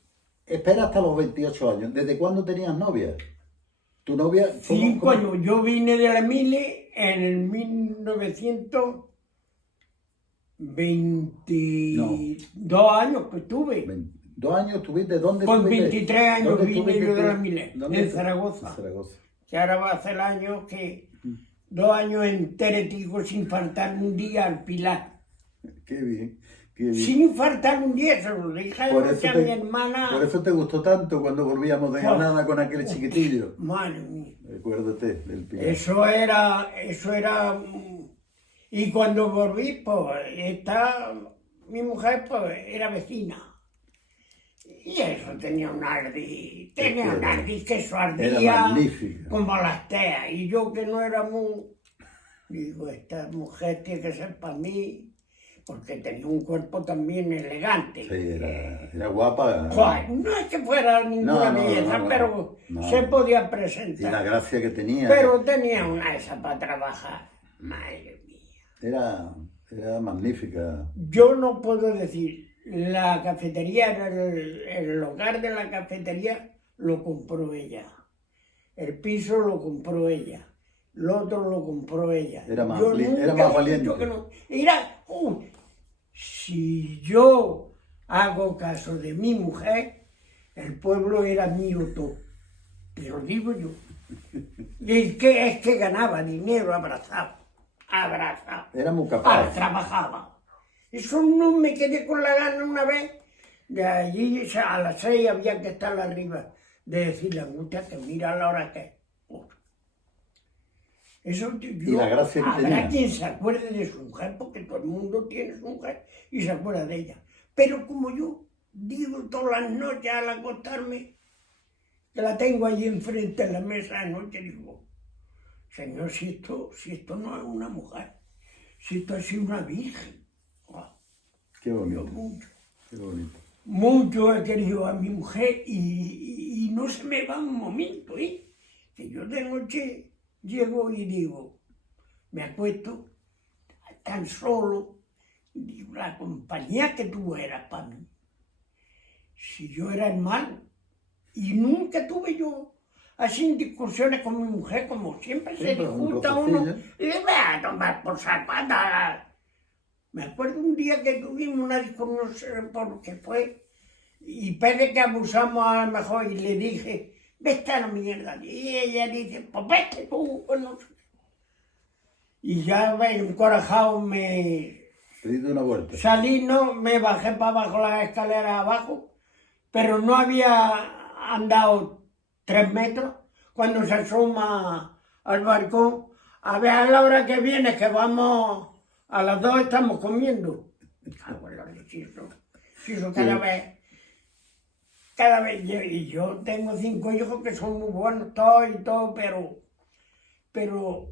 esperas hasta los 28 años. ¿Desde cuándo tenías novia? ¿Tu novia? cómo- 5 cómo? años. Yo vine de la Mili en el 1922 años que tuve. 2 años estuviste, ¿dónde Con estuviste? 23 años ¿Dónde vine estuviste yo de tú? la Mili, ¿Dónde en estu- Zaragoza. En Zaragoza. Que ahora va a hacer años que 2 años enteretico sin faltar un día al Pilar. Qué bien, qué bien. Sin faltar un día, se lo dije Por anoche a mi hermana. por eso te gustó tanto cuando volvíamos de Joder. Granada con aquel chiquitillo. Madre mía. Acuérdate del Pilar. Eso era. Y cuando volví, pues, mi mujer, pues, era vecina. Y eso tenía un ardiz que eso Era ardía magnífica. como las teas. Y yo que no era muy... Digo, esta mujer tiene que ser para mí, porque tenía un cuerpo también elegante. Sí, era guapa. Joder, no es que fuera ninguna belleza, pero no. se podía Y la presentar. gracia que tenía. Pero tenía una esa para trabajar. Madre mía. Era magnífica. Yo no puedo decir, la cafetería, el local de la cafetería lo compró ella. El piso lo compró ella. Lo otro lo compró ella. Era más Yo valiente, era nunca más he dicho valiente. que no. Si yo hago caso de mi mujer, el pueblo era mío todo. Pero digo yo. Y es que ganaba dinero abrazado. Era muy capaz. Trabajaba. Eso no me quedé con la gana una vez. De allí a las 6 había que estar arriba. De decirle a Angustia que mira la hora que es. Eso yo, Y la gracia que habrá tenía. quien se acuerde de su mujer, porque todo el mundo tiene su mujer y se acuerda de ella. Pero como yo digo todas las noches al acostarme, que la tengo allí enfrente en la mesa de noche, digo, Señor, si esto no es una mujer, si esto es una virgen. Qué bonito. Mucho, Qué bonito. mucho he querido a mi mujer y no se me va un momento, que yo de noche llego y digo, me acuesto tan solo, digo, la compañía que tú eras para mí. Si yo era hermano, y nunca tuve yo así discusiones con mi mujer, como siempre se pero un discuta uno, rocecillo. y le voy a tomar por saco, anda. Me acuerdo un día que tuvimos una discusión, no sé por qué fue, y parece que abusamos a lo mejor, y le dije, vete a la mierda. Y ella dice, pues vete tú, pues no sé. Y ya encorajado me Te di una vuelta. salí, no, me bajé para abajo las escaleras abajo, pero no había andado 3 metros cuando se asoma al balcón. A ver a la hora que viene, que vamos, a las 2 estamos comiendo. Bueno, si eso cada vez, y yo tengo 5 hijos que son muy buenos, todos y todo, pero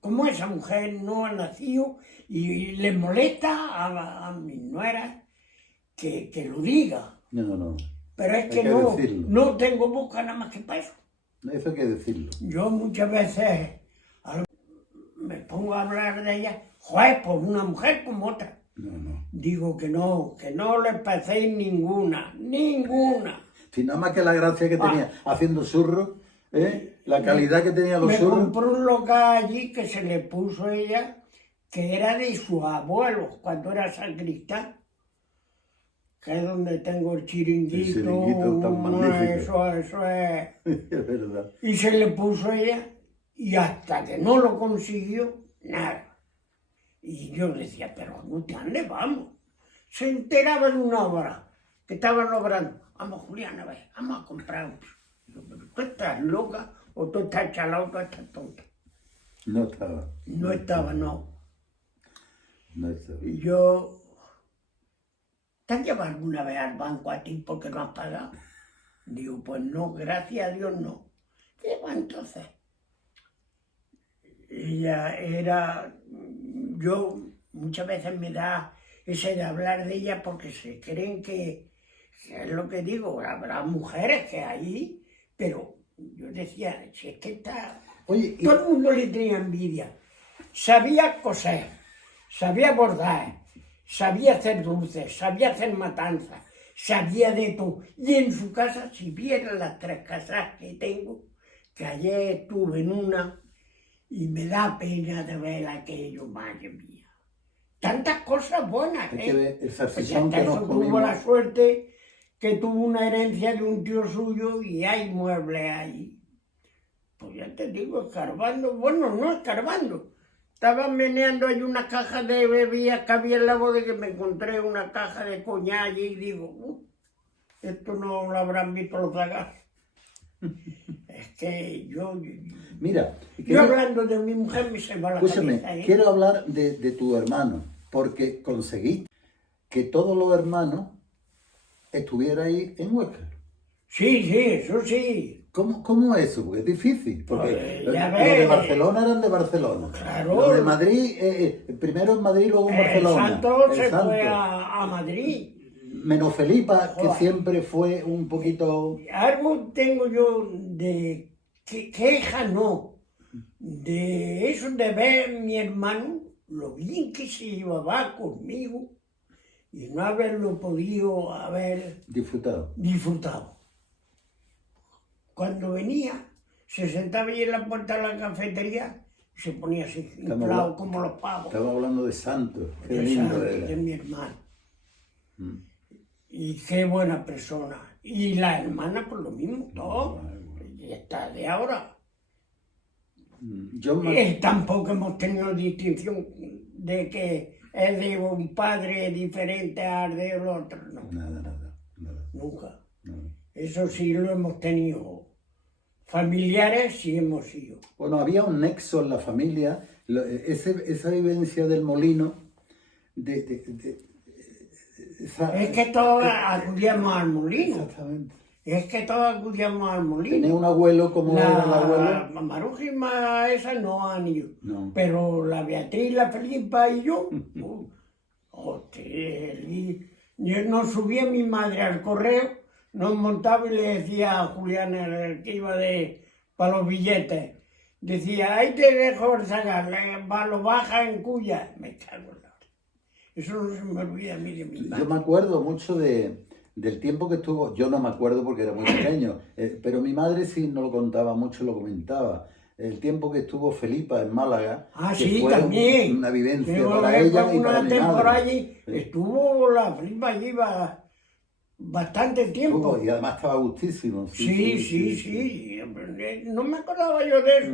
como esa mujer no ha nacido y le molesta a mi nuera que lo diga. No. Pero es Hay que que no, decirlo. no tengo boca nada más que para eso. Eso hay que decirlo. Yo muchas veces me pongo a hablar de ella, joder, pues una mujer como otra. No. Digo que no le paséis ninguna. Si nada más que la gracia que tenía haciendo zurros, la calidad que tenía los Me zurros. compró un local allí que se le puso ella, que era de sus abuelos, cuando era sacristán, que es donde tengo el chiringuito. El chiringuito tan magnífico. Eso es. Es verdad. Y se le puso ella, y hasta que no lo consiguió, nada. Y yo decía, pero ¿dónde vamos? Se enteraba de una obra, que estaban obrando. Vamos, Juliana, vamos a comprar. Digo, pero tú estás loca, o tú estás chalado, o tú estás tonta. No estaba. No estaba, no. No estaba. Y yo, ¿te has llevado alguna vez al banco a ti porque no has pagado? Digo, pues no, gracias a Dios no. ¿Qué va entonces? Ella era, yo muchas veces me da ese de hablar de ella porque se creen que es lo que digo, habrá mujeres que hay, pero yo decía, si es que está, Oye, y- todo el mundo le tenía envidia. Sabía coser, sabía bordar, sabía hacer dulces, sabía hacer matanzas, sabía de todo. Y en su casa, si vieran las 3 casas que tengo, que ayer estuve en una, y me da pena de ver aquello, madre mía. Tantas cosas buenas, Hay que ver el Pues salchichón hasta que nos eso tuvo comimos. la suerte que tuvo una herencia de un tío suyo y hay muebles ahí. Pues ya te digo, escarbando, bueno, no escarbando. Estaba meneando ahí una caja de bebidas que había en la bodega, que me encontré una caja de coñac y digo, esto no lo habrán visto los zagas. Es que yo Mira, hablando de mi mujer me se va la escúchame, cabeza, ¿eh? quiero hablar de tu hermano, porque conseguiste que todos los hermanos estuvierais en Huesca. Sí, sí, eso sí. ¿Cómo es eso? Porque es difícil. Porque Pues, ya los de ves. Barcelona eran de Barcelona. Claro. Los de Madrid, primero en Madrid, luego en Barcelona. El Santo El se Santo. fue a Madrid. Menos Felipa, que Joder. siempre fue un poquito... Algo tengo yo de queja, no. De eso de ver mi hermano, lo bien que se llevaba conmigo y no haberlo podido haber disfrutado. disfrutado. Cuando venía, se sentaba ahí en la puerta de la cafetería y se ponía así, inflado como los pavos. Estamos hablando de Santos. Qué de lindo Santo, era. de mi hermano. Mm. Y qué buena persona. Y la hermana, por lo mismo, todo. Y está de ahora. Yo me... Tampoco hemos tenido distinción de que es de un padre diferente al del otro. No, Nada. nunca. Eso sí lo hemos tenido. Familiares sí hemos sido. Bueno, había un nexo en la familia, esa vivencia del molino, Es que todos acudíamos al molino. Exactamente. Es que todos acudíamos al molino. Tenía un abuelo como era el abuelo. La Marujima esa no han ido. No. Pero la Beatriz, la Felipa y yo, hostia, yo no subía mi madre al correo, nos montaba y le decía a Julián, el que iba para los billetes, decía, ahí te dejo el zagal, lo baja en Cuya. Me cago en la hora. Eso no se me olvida a mí de mi madre. Yo me acuerdo mucho del tiempo que estuvo, yo no me acuerdo porque era muy pequeño, pero mi madre sí no lo contaba mucho, lo comentaba. El tiempo que estuvo Felipa en Málaga, Ah, que sí, fue también. una vivencia Pero para ella y una para mi temporada madre. allí, Sí. estuvo la Felipa allí bastante tiempo. Y además estaba gustísimo. Sí. No me acordaba yo de eso.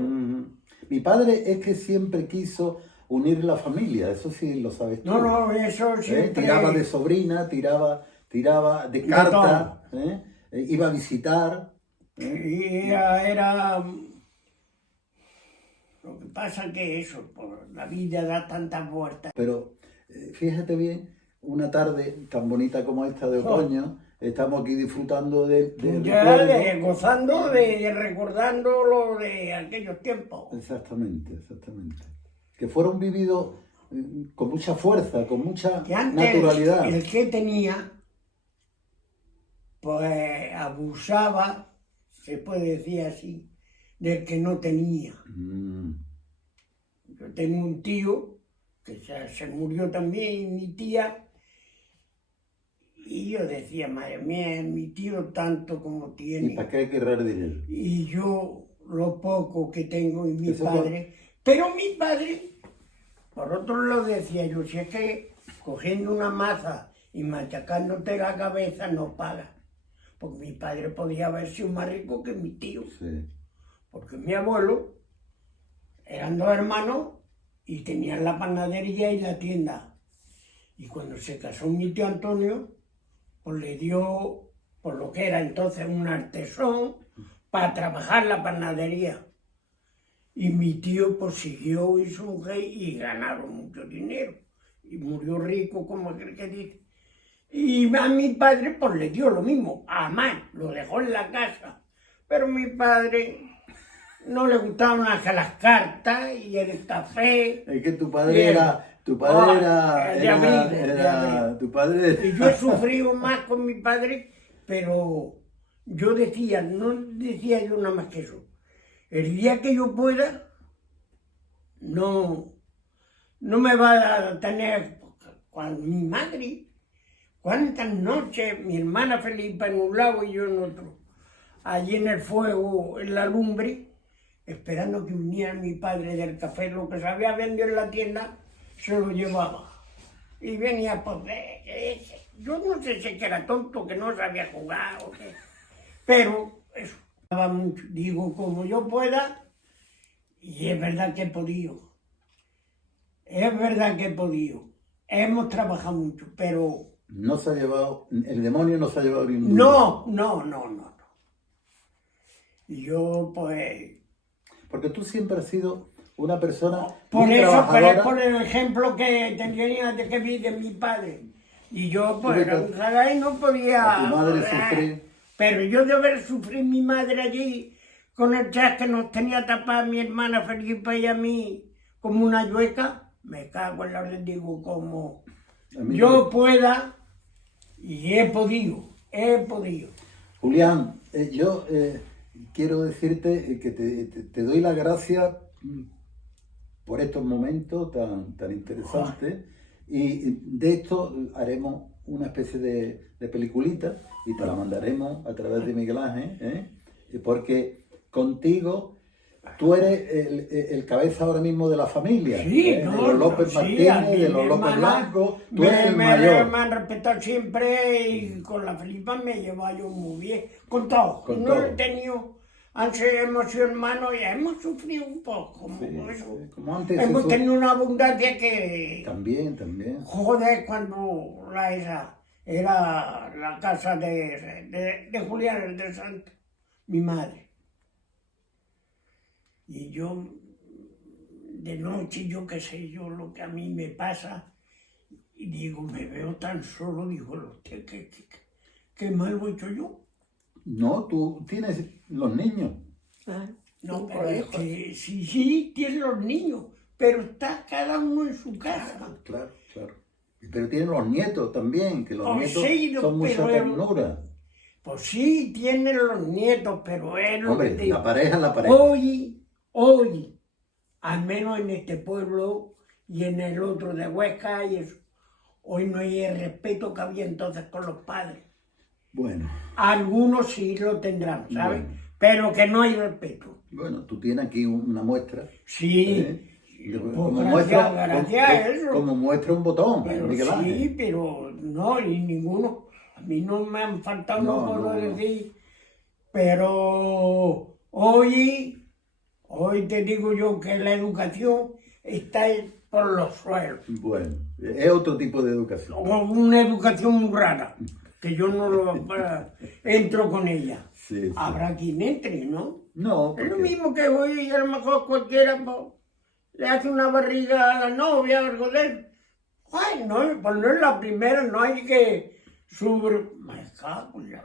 Mi padre es que siempre quiso unir la familia, eso sí lo sabes tú. No, eso siempre... Tiraba de sobrina, tiraba de carta, iba a visitar. Y era... Lo que pasa que eso, por la vida da tantas vueltas. Pero fíjate bien, una tarde tan bonita como esta de otoño, estamos aquí disfrutando de Gozando, recordando lo de aquellos tiempos. Exactamente. Que fueron vividos con mucha fuerza, con mucha Que antes naturalidad. el que tenía, pues abusaba, se puede decir así, del que no tenía. Yo tengo un tío que se murió también, mi tía, y yo decía, madre mía, mi tío tanto como ¿Y tiene, para qué querrá dinero? y yo lo poco que tengo y mi Eso padre. Pero mi padre, por otro lado decía yo, si es que cogiendo una maza y machacándote la cabeza no paga. Porque mi padre podía haber sido más rico que mi tío. Sí. Porque mi abuelo eran dos hermanos y tenían la panadería y la tienda. Y cuando se casó mi tío Antonio, pues le dio, por lo que era entonces un artesón, para trabajar la panadería. Y mi tío pues siguió, hizo un rey y ganaron mucho dinero. Y murió rico, como aquel que dice. Y a mi padre pues le dio lo mismo, a más, lo dejó en la casa. Pero mi padre no le gustaban más que las cartas y el café. Es que tu padre era... Tu padre era... Tu padre... Y yo he sufrido más con mi padre, pero yo decía, no decía yo nada más que eso. El día que yo pueda, no me va a tener... Cuando mi madre, cuántas noches, mi hermana Felipa en un lado y yo en otro, allí en el fuego, en la lumbre, esperando que viniera mi padre del café, lo que se había vendido en la tienda, se lo llevaba. Y venía, pues, yo no sé si era tonto, que no sabía jugar o qué, pero eso, mucho. Digo, como yo pueda, y es verdad que he podido. Es verdad que he podido. Hemos trabajado mucho, pero... No se ha llevado... El demonio no se ha llevado ni un duro. No. Y yo, pues... Porque tú siempre has sido una persona Por muy eso, pero trabajadora. es por el ejemplo que tenía que vi de mi padre. Y yo, pues, era un zaga y no podía... A tu madre sufrir. Pero yo de ver sufrir mi madre allí, con el chas que nos tenía tapada mi hermana Felipe y a mí, como una yueca, me cago en la red, digo, como A mí yo pueda, y he podido. Julián, yo quiero decirte que te doy las gracias por estos momentos tan interesantes y de esto haremos una especie de peliculita y te la mandaremos a través de Miguel Ángel, porque contigo tú eres el cabeza ahora mismo de la familia, Sí, de los López Martínez, de los López Blanco, tú eres el mayor. Me han respetado siempre y con la Felipa me llevo yo muy bien, con todo. Con No todo. he tenido, antes hemos sido hermanos y hemos sufrido un poco, como Sí, eso. como antes Hemos eso- tenido una abundancia que... También. Joder, cuando era la casa de Julián, el de Santo, mi madre. Y yo, de noche, yo qué sé yo, lo que a mí me pasa, y digo, me veo tan solo, digo, hostia, qué mal voy hecho yo. No, tú tienes los niños. Claro. No, Cinco pero es hijos. que sí, tienen los niños, pero está cada uno en su casa. Claro. Pero tienen los nietos también, que los Oh, nietos sí, son mucha pero- ternura. Pues sí, tienen los nietos, pero es lo que Hombre, te digo. la pareja es la pareja. Hoy, al menos en este pueblo y en el otro de Huesca, y eso, hoy no hay el respeto que había entonces con los padres. Bueno, Algunos sí lo tendrán, ¿sabes? Bueno. Pero que no hay respeto. tú tienes aquí una muestra. Sí, Como gracias a eso. como muestra un botón, Pero Miguel Ángel. sí, pero no, y ninguno. A mí no me han faltado, no, No, puedo no. decir. Pero hoy te digo yo que la educación está por los suelos. Bueno, es otro tipo de educación. O una educación muy rara, que yo no entro con ella. Sí. Habrá quien entre, ¿no? No, Es lo porque- mismo que hoy y a lo mejor cualquiera pues, le hace una barriga a la novia o algo de él. Ay, no, pues no es la primera, no hay que subir. Me cago en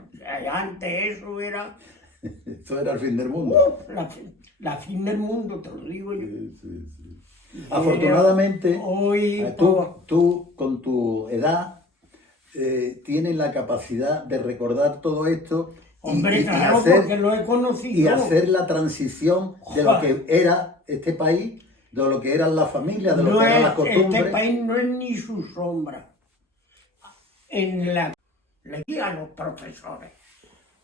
antes eso era Eso era el fin del mundo. la fin del mundo, te lo digo yo. Sí. Afortunadamente, Hoy, tú con tu edad tienes la capacidad de recordar todo esto hombre, claro, porque lo he conocido. y hacer la transición de lo Joder. que era este país, de lo que eran las familias, de lo No que eran las es, costumbres. este país no es ni su sombra. En la le digo a los profesores,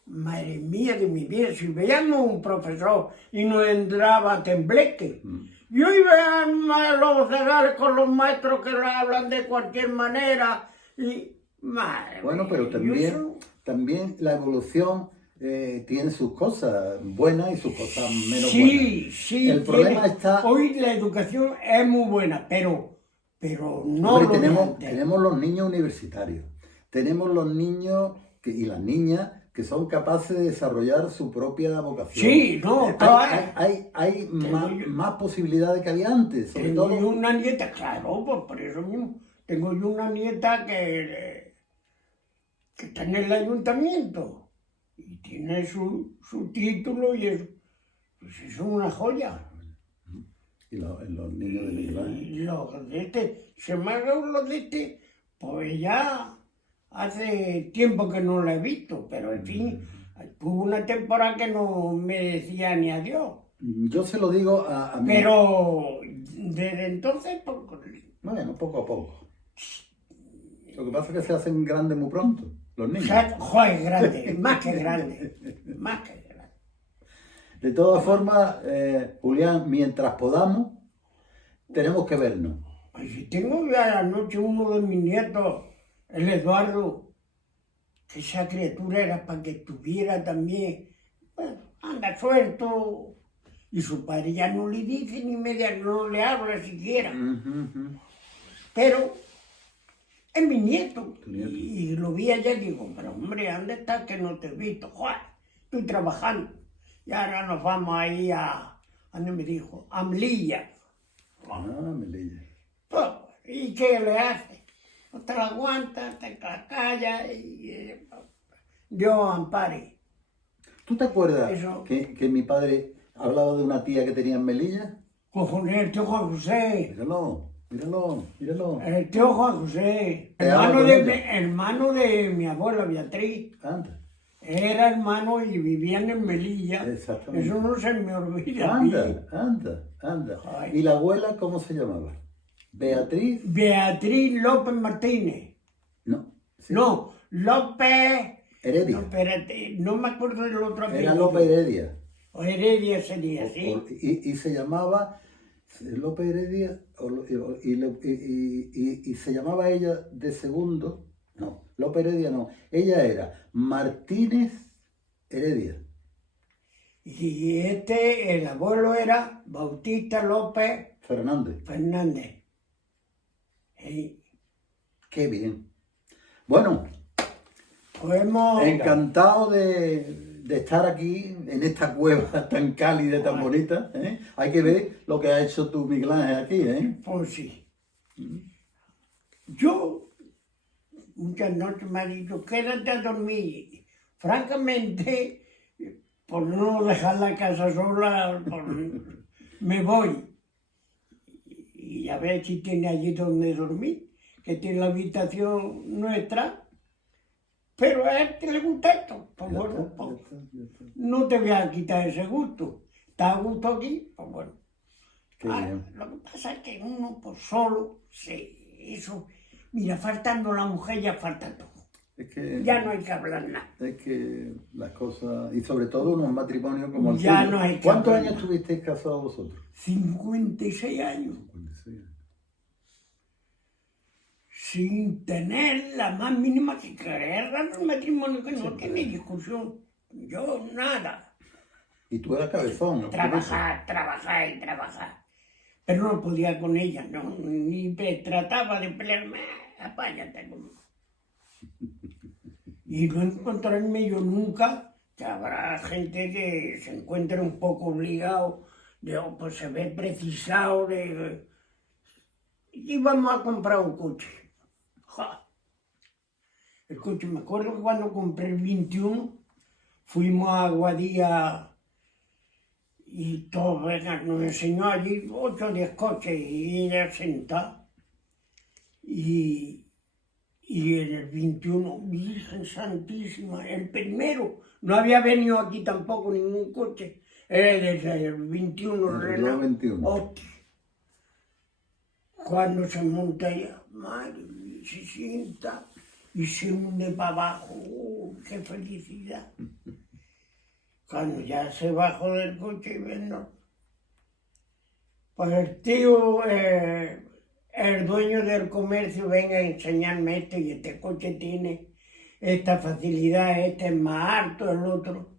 madre mía de mi vida, si veíamos un profesor y nos entraba tembleque, yo iba a los zagales con los maestros que le hablan de cualquier manera y madre Bueno, mía, pero yo también la evolución tiene sus cosas buenas y sus cosas menos sí, buenas. sí. El problema tiene- está... Hoy la educación es muy buena, pero no Hombre, lo de tenemos, antes. tenemos los niños universitarios, tenemos los niños y las niñas que son capaces de desarrollar su propia vocación. Sí, no, todas. Hay más, yo- más posibilidades que había antes, sobre Tengo todo. yo una nieta, claro, pues por eso mismo. Tengo yo una nieta que está en el ayuntamiento y tiene su título y es, pues eso es una joya. Y los niños de Miguel Ángel. Y los de este, se me han dado los de este, pues ya hace tiempo que no la he visto, pero en fin, hubo una temporada que no me decía ni adiós. Yo se lo digo a mi... Pero desde entonces, pues, Bueno, poco a poco. Lo que pasa es que se hacen grandes muy pronto, los o niños. sea, joder, grande, más que grande, más que grande. De todas formas, Julián, mientras podamos, tenemos que vernos. Pues si tengo ya anoche uno de mis nietos, el Eduardo, que esa criatura era para que estuviera también, bueno, anda suelto, y su padre ya no le dice ni media, no le habla siquiera, pero es mi nieto, Tu nieto. y lo vi ayer y digo, pero hombre, ¿dónde estás que no te he visto? Joder, estoy trabajando, y ahora nos vamos ahí a ¿dónde me dijo? A Mlilla. Ah, me leí. Pues, ¿y qué le hace? no te la aguantas, te la callas y Dios ampare. ¿Tú te acuerdas Eso. que mi padre hablaba de una tía que tenía en Melilla? Cojones, el tío Juan José. Míralo, míralo, míralo. El tío Juan José. ¿Te habla con ella? Hermano de mi abuela Beatriz. Anda, Era hermano y vivían en Melilla. Exactamente. Eso no se me olvida. a mí. anda. Ay. ¿Y la abuela cómo se llamaba? ¿Beatriz? Beatriz López Martínez. No. sí. No, López. Heredia. No, espérate, no me acuerdo del otro apellido. Era López Heredia. O Heredia sería, O- ¿sí? y se llamaba López Heredia y se llamaba ella de segundo. No, López Heredia no. Ella era Martínez Heredia. Y el abuelo era Bautista López Fernández. Fernández. Y Qué bien. Bueno, pues hemos... encantado de estar aquí en esta cueva tan cálida, tan bonita. ¿Eh? Hay que ver lo que ha hecho tu Miguel Ángel aquí, ¿eh? Pues sí. Yo muchas noches me ha dicho, quédate a dormir. Francamente, por no dejar la casa sola, me voy. Y a ver si tiene allí donde dormir, que tiene la habitación nuestra. Pero a él te le gusta esto. Pues Ya bueno, está, pues, ya está. no te voy a quitar ese gusto. ¿Está a gusto aquí? Pues bueno. Qué bien. Lo que pasa es que uno pues solo, eso, mira, faltando la mujer ya falta todo. Es que, Ya no hay que hablar nada. es que las cosas, y sobre todo unos matrimonios como el Ya tuyo. no hay que ¿Cuántos hablar años más. estuvisteis casados vosotros? 56 años, 56 años. sin tener la más mínima que querer un matrimonio que no tiene discusión. Yo nada. Y tú eras cabezón, ¿no? Trabajar. Pero no podía con ella, no, ni trataba de pelearme, apáñate conmigo. Y no encontrarme yo nunca, que habrá gente que se encuentre un poco obligado, pues se ve precisado de... Y vamos a comprar un coche. ¡Ja! El coche, me acuerdo que cuando compré el 21, fuimos a Guadía y todo, venga, nos enseñó allí 8 o 10 coches y ella sentada. Y en el 21, Virgen Santísima, el primero, no había venido aquí tampoco ningún coche, era desde el 21, El Renault. 21. Hostia. Cuando se monta ella, madre mía, se sienta y se hunde para abajo, qué felicidad. Cuando ya se bajó del coche y vendo, pues el tío, el dueño del comercio, venga a enseñarme esto y este coche tiene esta facilidad, este es más alto, el otro.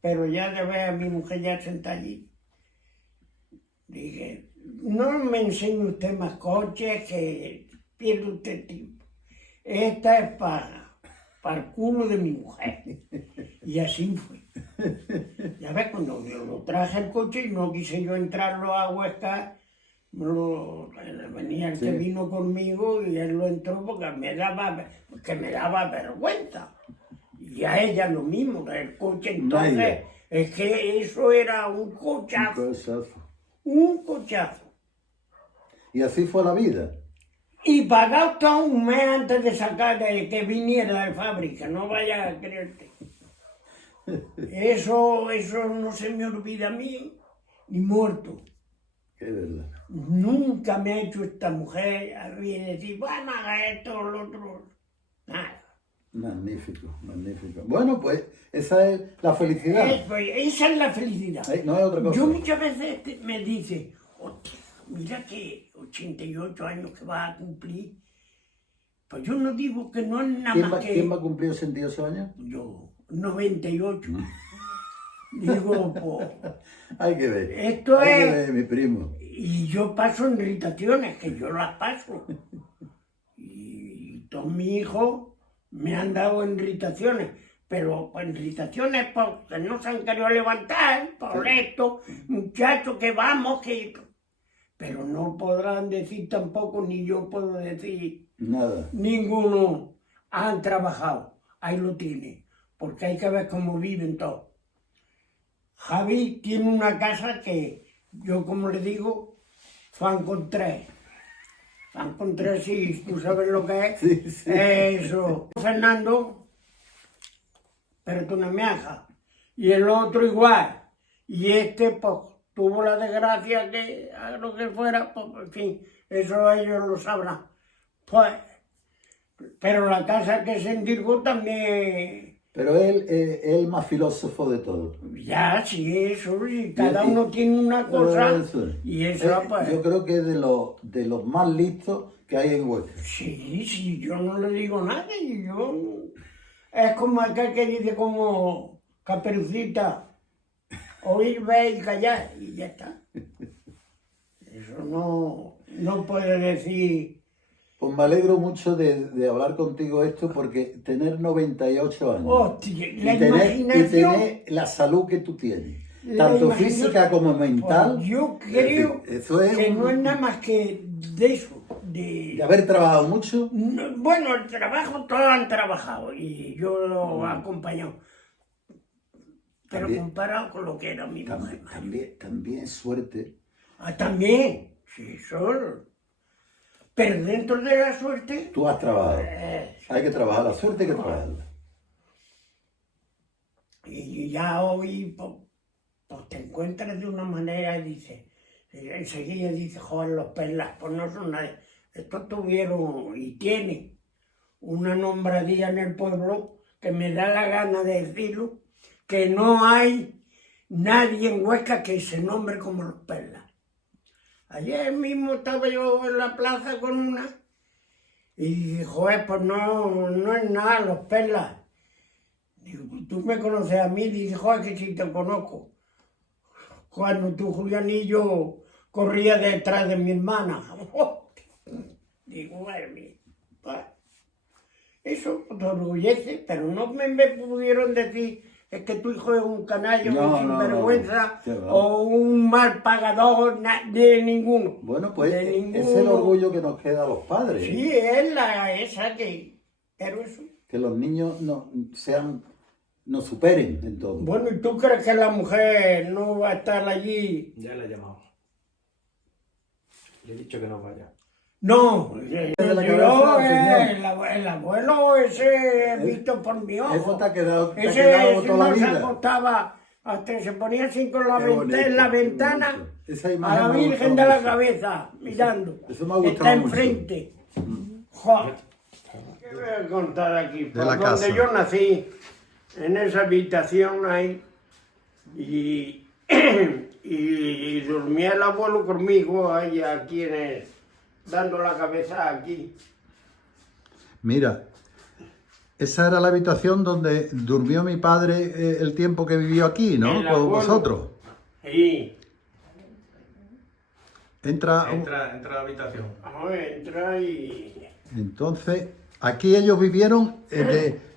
Pero ya de ver a mi mujer ya sentada allí, dije, no me enseñe usted más coches que pierde usted tiempo. Esta es para el culo de mi mujer. Y así fue. Ya ves, cuando yo lo traje el coche y no quise yo entrarlo a Huesca, venía el que Sí. vino conmigo y él lo entró porque me daba vergüenza. Y a ella lo mismo, el coche entonces, Nadie. es que eso era un Un cochazo, cochazo. un cochazo. Y así fue la vida. Y pagado todo un mes antes de sacar de que viniera de fábrica, no vayas a creerte. Eso no se me olvida a mí, ni muerto. Qué verdad. Nunca me ha hecho esta mujer a mí decir, bueno, haga esto o lo otro. Nada. Magnífico, magnífico. Bueno, pues esa es la felicidad. Esa es la felicidad. No hay otra cosa. Yo muchas veces me dice, hostia, mira que 88 años que vas a cumplir. Pues yo no digo que no es nada más que... ¿Quién va a cumplir 88 años? Yo, 98. Digo, pues... Hay que ver. Esto Hay que es- ver, mi primo. Y yo paso en irritaciones, que yo las paso. Y todos mis hijos me han dado en irritaciones, pero en irritaciones porque no se han querido levantar, por esto, muchachos, que vamos, que... pero no podrán decir tampoco, ni yo puedo decir, Nada. ninguno han trabajado. Ahí lo tiene, porque hay que ver cómo viven todos. Javi tiene una casa que yo, como le digo, fan con tres. Fan con tres, sí, tú sabes lo que es. Sí, sí. Eso. Fernando, pero tú no me hagas. Y el otro igual. Y este, pues, tuvo la desgracia que a lo que fuera, pues, en fin, eso ellos lo sabrán. Pues, pero la casa que se endirgó también, Pero él es el más filósofo de todos. ya, sí, eso, y cada uno tiene una cosa, Eso. y eso, pues, Yo creo que es de los más listos que hay en Huesca. sí, sí, yo no le digo nada, y yo, es como aquel que dice como Caperucita, oír, ver y callar, y ya está. Eso no puede decir. Pues me alegro mucho de hablar contigo esto porque tener 98 años Hostia, la y tener imaginación, la salud que tú tienes, La tanto imaginación, física como mental, pues yo creo eso es que no es nada más que de eso, de haber trabajado mucho. Bueno, el trabajo, todos han trabajado y yo lo he acompañado. Pero También- comparado con lo que era mi mujer. También suerte. Ah, también, sí, solo. Pero dentro de la suerte, Tú has trabajado. eh, Hay que trabajar la suerte, hay que trabajarla. y ya hoy pues te encuentras de una manera y dices, enseguida dices, joder, los perlas, pues no son nadie. Estos tuvieron y tienen una nombradía en el pueblo que me da la gana de decirlo, que no hay nadie en Huesca que se nombre como los perlas. Ayer mismo estaba yo en la plaza con una y dije, joder, pues no es nada los perlas. Digo, tú me conoces a mí, dice, joder, que sí te conozco. Cuando tú, Julianillo, corría detrás de mi hermana. Digo, madre pues, eso te orgullece, pero no me pudieron decir, es que tu hijo es un canalla, No, un no, sinvergüenza, no. o un mal pagador, de ninguno. Bueno, pues De es el ninguno. orgullo que nos queda a los padres. Sí, es esa que... Pero eso... Que los niños nos superen en todo. Bueno, ¿y tú crees que la mujer no va a estar allí? Ya le he llamado. Le he dicho que no vaya. No, De la cabeza al señor. el abuelo ese visto por mi ojo. Eso te ha quedado Ese toda la no se vida. acostaba, hasta se ponía así con Qué bonito, en la qué ventana bonito. Esa a imagen la me ha Virgen gustado de la mucho. Cabeza, mirando. Eso me ha gustado Está mucho. enfrente. Joder. ¿Qué voy a contar aquí? Por la donde casa. yo nací, en esa habitación ahí, y, y dormía el abuelo conmigo, ahí aquí dando la cabeza aquí. Mira, esa era la habitación donde durmió mi padre el tiempo que vivió aquí, ¿no? El Con abuelo. vosotros. Sí. Entra. Entra a la habitación. Entra y... Entonces, aquí ellos vivieron.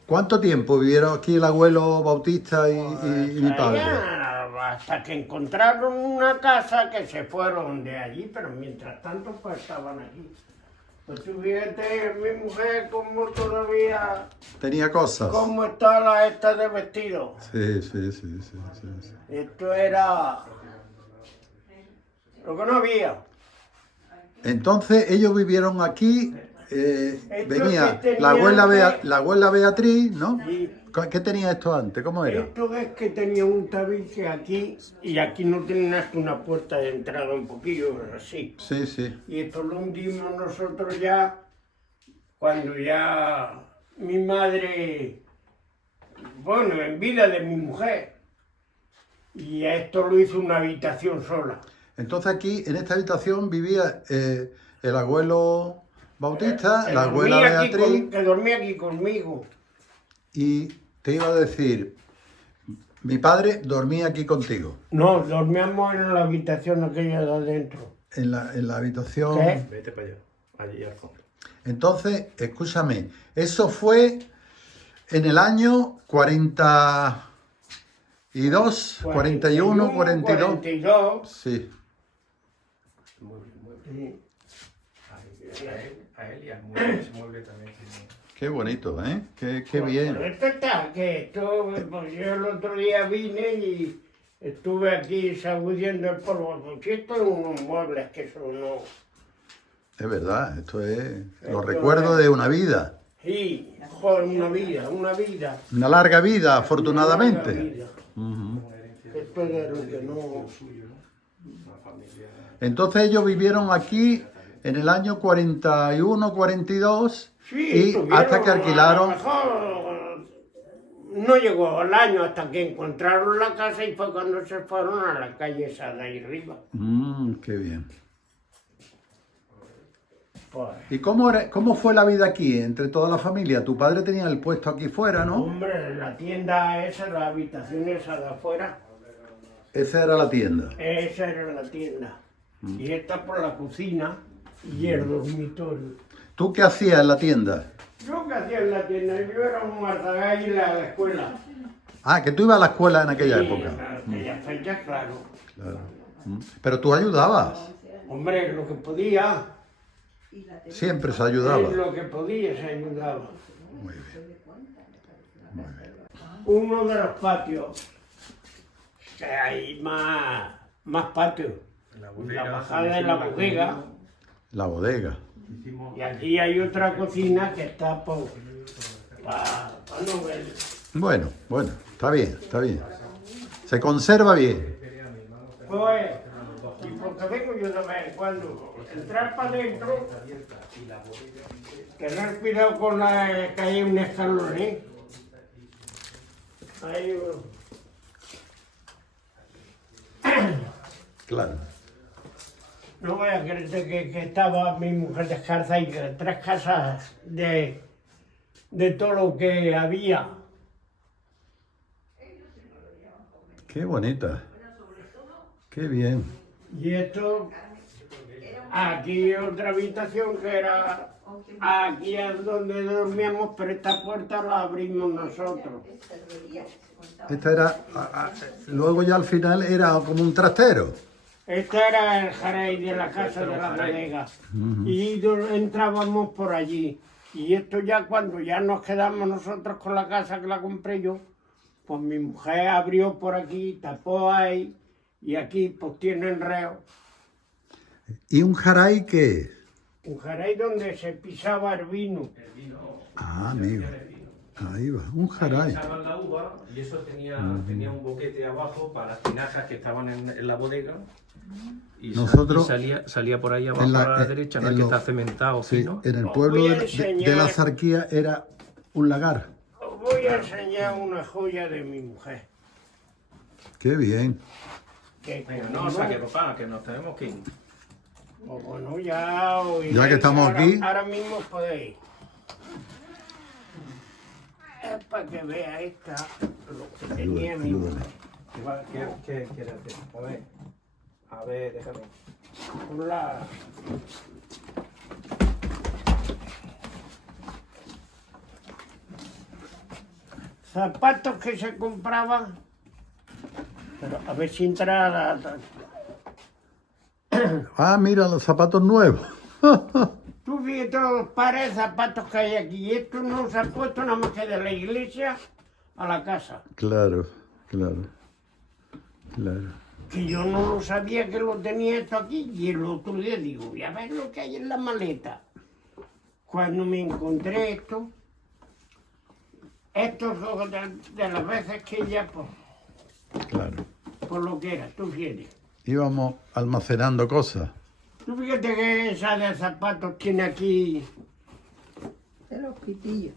¿Cuánto tiempo vivieron aquí el abuelo Bautista y mi padre? Hasta que encontraron una casa que se fueron de allí, pero mientras tanto pues estaban aquí. Pues tú fíjate, mi mujer, cómo todavía... Tenía cosas. ¿Cómo está la esta de vestido? Sí. Esto era lo que no había. Entonces ellos vivieron aquí. Esto Venía que tenía la abuela Beatriz, ¿no? Sí. ¿Qué tenía esto antes? ¿Cómo era? Esto es que tenía un tabique aquí y aquí no tenía hasta una puerta de entrada un poquillo así. Sí. Y esto lo hundimos nosotros ya cuando ya mi madre, bueno, en vida de mi mujer. Y esto lo hizo una habitación sola. Entonces aquí, en esta habitación, vivía el abuelo Bautista, Que la abuela dormía aquí Beatriz, que dormía aquí conmigo. y te iba a decir, mi padre dormía aquí contigo, No, dormíamos en la habitación aquella de adentro. en la habitación. ¿Qué? Vete para allá. Allí al fondo. Entonces, escúchame, eso fue en el año 42, 41, 42. 42. Sí. Muy bien. Sí. A él y al mueble, ese mueble también tiene... Qué bonito, ¿eh? Qué bien. Pero esto está, que esto, pues yo el otro día vine y estuve aquí sacudiendo el polvo. Porque esto es unos muebles que son unos... Es verdad, esto es los Esto recuerdos es- de una vida. Sí, joder, una vida, una vida. Una larga vida, Una afortunadamente. larga vida. Ujú. Esto es de lo que no... suyo, ¿no? Una familia... Entonces ellos vivieron aquí en el año 41, 42 Sí, y estuvieron, hasta que a lo alquilaron. mejor no llegó el año hasta que encontraron la casa y fue cuando se fueron a la calle esa de ahí arriba. Qué bien. Pues, ¿Y cómo fue la vida aquí entre toda la familia? Tu padre tenía el puesto aquí fuera, ¿no? hombre, la tienda esa, la habitación esa de afuera, Esa era la tienda. esa era la tienda. Y esta por la cocina y el dormitorio. ¿Tú qué hacías en la tienda? Yo que hacía en la tienda, yo era un marzagall en la escuela. Ah, que tú ibas a la escuela en aquella Sí, época. en aquellas fechas, claro. Claro. Pero tú ayudabas. Hombre, lo que podía, Siempre se ayudaba. es lo que podía se ayudaba. Muy bien. Muy bien. Uno de los patios, que hay más patios. La La bajada de la bodega, La bodega. y aquí hay otra cocina que está para no ver. Bueno, está bien, está bien. Se conserva bien. Pues, y porque vengo yo de vez en cuando, entrar para adentro, tener cuidado con que hay un escalón, ¿eh? Hay Claro. no voy a creerte que estaba mi mujer descalza y que 3 casas de todo lo que había. Qué bonita. Qué bien. Y esto, aquí otra habitación que era, aquí es donde dormíamos, pero esta puerta la abrimos nosotros. Esta era. Luego ya al final era como un trastero. Este era el jardín de la casa de la bodega. Y entrábamos por allí. Y esto ya cuando ya nos quedamos nosotros con la casa que la compré yo, pues mi mujer abrió por aquí, tapó ahí, y aquí pues tienen reo. ¿Y un jaray qué es? Un jardín donde se pisaba el vino. Ah, amigo. Ahí va, un jaray. Echaban la uva y eso tenía un boquete abajo para las tinajas que estaban en la bodega. Y, Nosotros- salía por ahí abajo en la- a la derecha, ¿no? en Que lo- está cementado, Sí, fino. en el Os pueblo voy a de la enseñar- Zarquía era un lagar. Os voy a enseñar una joya de mi mujer. Qué bien. Que Venga, no, no saque, papá, que nos tenemos que ir. pues bueno, ya oiréis, Ya que estamos ahora- aquí. Ahora mismo podéis. Es para que vea esta lo que tenía mi Ayúdame. mujer. ¿Qué quieres hacer? A ver, déjame. Por la... Zapatos que se compraban, pero a ver si entra la... Ah, mira, los zapatos nuevos. Tú fíjate todos los pares de zapatos que hay aquí. Y esto no se ha puesto nada más que de la iglesia a la casa. Claro, claro. Claro. Que yo no lo sabía que lo tenía esto aquí. Y el otro día digo, voy a ver lo que hay en la maleta. Cuando me encontré esto son de las veces que ella, Claro. por lo que era, tú fíjate. Íbamos almacenando cosas. Tú fíjate que esa de zapatos tiene aquí. De los pitillos.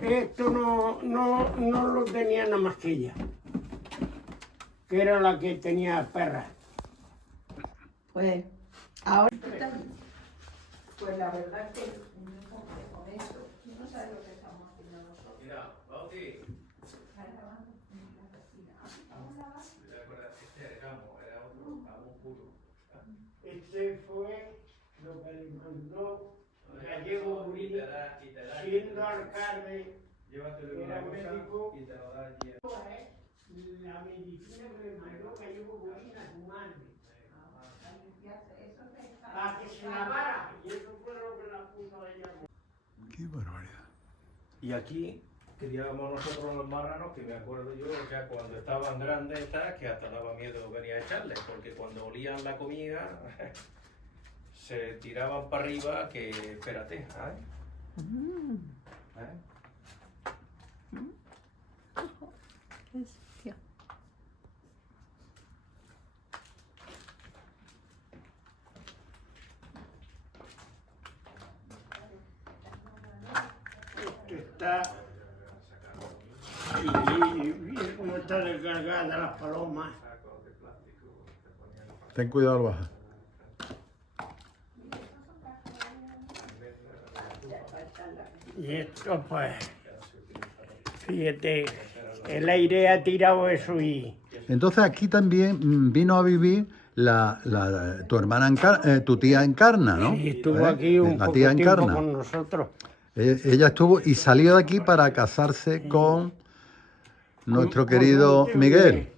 Esto no lo tenía nada más que ella. Que era la que tenía perras. Pues ahora Pues la verdad que con eso, no sabes lo que estamos haciendo nosotros. Mira, Bauti. Este fue lo que le mandó Gallego Murillo, siendo alcalde, era médico. La medicina que le mandó Gallego Murillo a su madre. para que se lavara. Y eso fue lo que la puso ella. Qué barbaridad. Y aquí criábamos nosotros los marranos, que me acuerdo yo, ya cuando estaban grandes, que hasta daba miedo venir a echarles, porque cuando olían la comida se tiraban para arriba, que espérate, ¿eh? Está y cómo está descargada las palomas. Ten cuidado al bajar. Y esto pues, fíjate, el aire ha tirado eso y Entonces aquí también vino a vivir tu hermana, tu tía Encarna, ¿no? y estuvo aquí un la poco tía tiempo Encarna. con nosotros. Ella estuvo y salió de aquí para casarse con nuestro querido Miguel.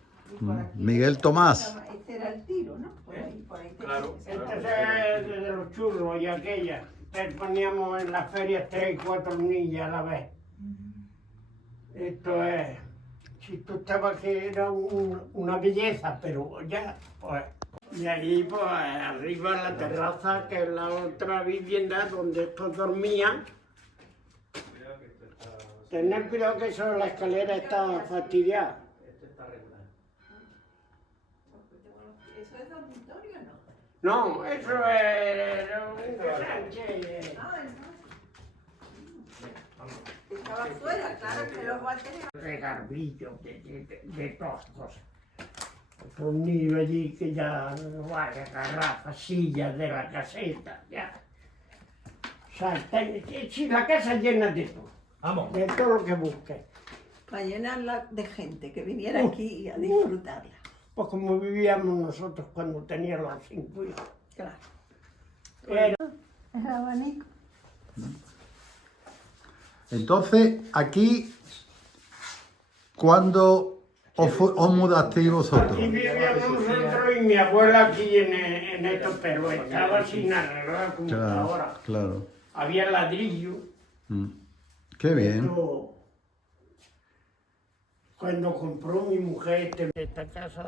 Miguel Tomás. Este era el tiro, ¿no? Por ahí Claro. Este es de los churros y aquella. Poníamos en las ferias 3 y 4 niñas a la vez. Esto es, si tú estabas que era una belleza, pero ya, pues. Y ahí, pues, arriba en la terraza, que es la otra vivienda donde estos dormían. Tener cuidado que eso, la escalera está fastidiada. ¿Eso es dormitorio o no? No, eso es un Sánchez. Estaba afuera, claro que los baterías. De garbillo, de todas cosas. Otro niño allí que ya no vaya, garrafas, sillas de la caseta, ya. O sea, si la casa llena de todo. Vamos. De todo lo que busques. Para llenarla de gente que viniera aquí a disfrutarla. Pues como vivíamos nosotros cuando teníamos los 5 hijos. Claro. Era El abanico. Entonces, aquí, ¿cuándo os mudasteis vosotros? aquí vivíamos nosotros y mi abuela aquí en esto, pero estaba sin arreglar como está ahora. Claro. Había ladrillo. Qué bien. Esto, cuando compró mi mujer esta casa,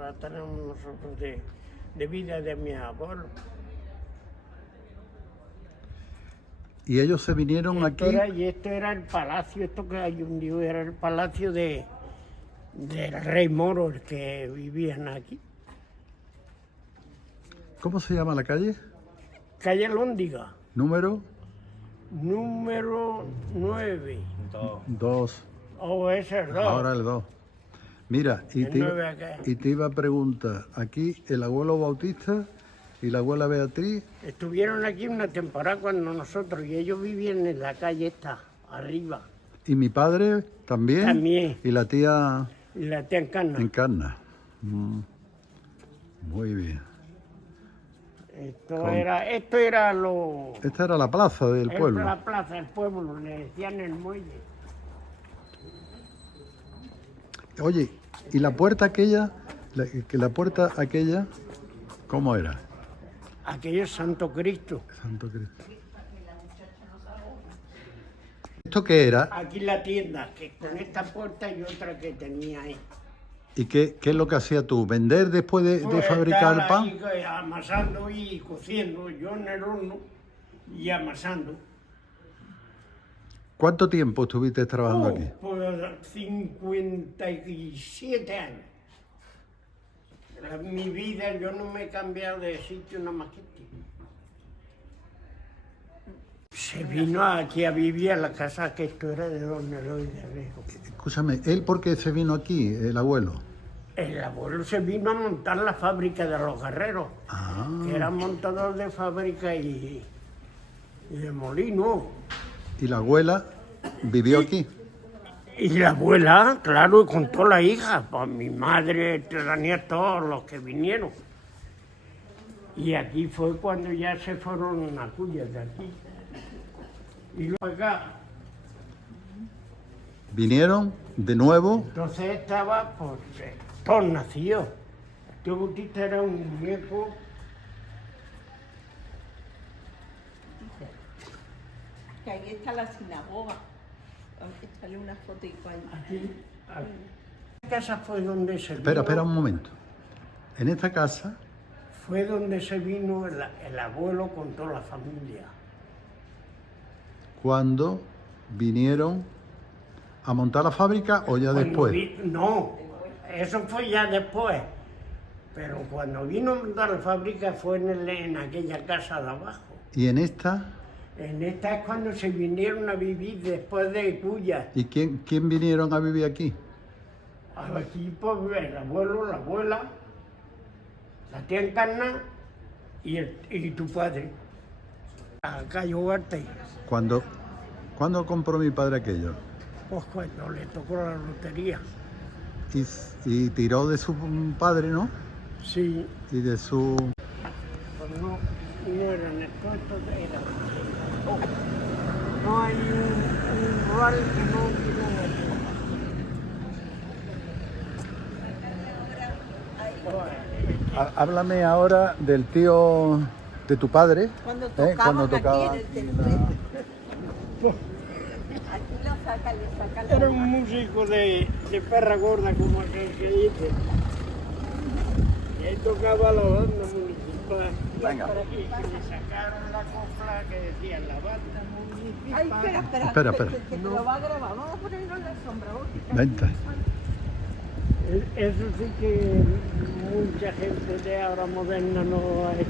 la tenemos nosotros de vida de mi abuelo. ¿Y ellos se vinieron aquí? Y esto era el palacio, esto que hay un día era el palacio del rey moro, el que vivían aquí. ¿Cómo se llama la calle? Calle Lóndiga, Número número 9. 2. Oh, ese es 2. Ahora el 2. Mira, y El te, nueve acá. y te iba a preguntar, aquí el abuelo Bautista y la abuela Beatriz, Estuvieron aquí una temporada cuando nosotros, y ellos vivían en la calle esta, arriba. y mi padre también, También. y la tía Y la tía Encarna. Encarna. Muy bien. Esto era lo... Esta era la plaza del Era pueblo. la plaza del pueblo, le decían el muelle. Oye, ¿y la puerta aquella, la puerta aquella, cómo era? Aquello es Santo Cristo. Santo Cristo. ¿Esto qué era? Aquí la tienda, que con esta puerta y otra que tenía ahí. ¿Y qué es lo que hacías tú? ¿Vender después de Pues fabricar el estar pan? ahí, amasando y cociendo, yo en el horno y amasando. ¿Cuánto tiempo estuviste trabajando aquí? Pues 57 años. Mi vida, yo no me he cambiado de sitio nada más que aquí. Se vino aquí a vivir a la casa que esto era de Don Eloy de Rejo. Escúchame, ¿él por qué se vino aquí, el abuelo? El abuelo se vino a montar la fábrica de los guerreros, que era montador de fábrica y de molino. ¿Y la abuela vivió aquí? Y la abuela, claro, con toda la hija, pues mi madre tenía todos los que vinieron. Y aquí fue cuando ya se fueron a Cuyas de aquí. Y luego acá, ¿Vinieron de nuevo? entonces estaba, pues, todos nacidos. Tío Bautista era un muñeco Que ahí está la sinagoga. Échale una fotico ahí. Aquí. Esta casa fue donde se vino, Espera un momento. En esta casa, fue donde se vino el abuelo con toda la familia. cuando vinieron a montar la fábrica o ya Cuando después. no, eso fue ya después. Pero cuando vino a montar la fábrica fue en aquella casa de abajo. Y en esta, En esta es cuando se vinieron a vivir después de Cuya. ¿y quién vinieron a vivir aquí? Aquí pues el abuelo, la abuela, la tía Encarna y tu padre. A Cayo Huarte. ¿Cuándo compró mi padre aquello? Pues cuando le tocó la lotería. Y tiró de su padre, ¿no? Sí, Y de su... pues no eran estos eran. No hay un rural que no tiene. Háblame ahora del tío de tu padre. Cuando Cuando tocaban tocaba. aquí en el templete. Aquí lo sacan, le sacan la Era un músico de perra gorda, como aquel que dice. Y él tocaba la banda municipal. Venga. Y le sacaron la copla que decía la banda municipal. Ay, espera, Espera. que te lo va a grabar. Vamos a ponerlo en la sombra. Vente. Eso sí que mucha gente de ahora moderna no hay.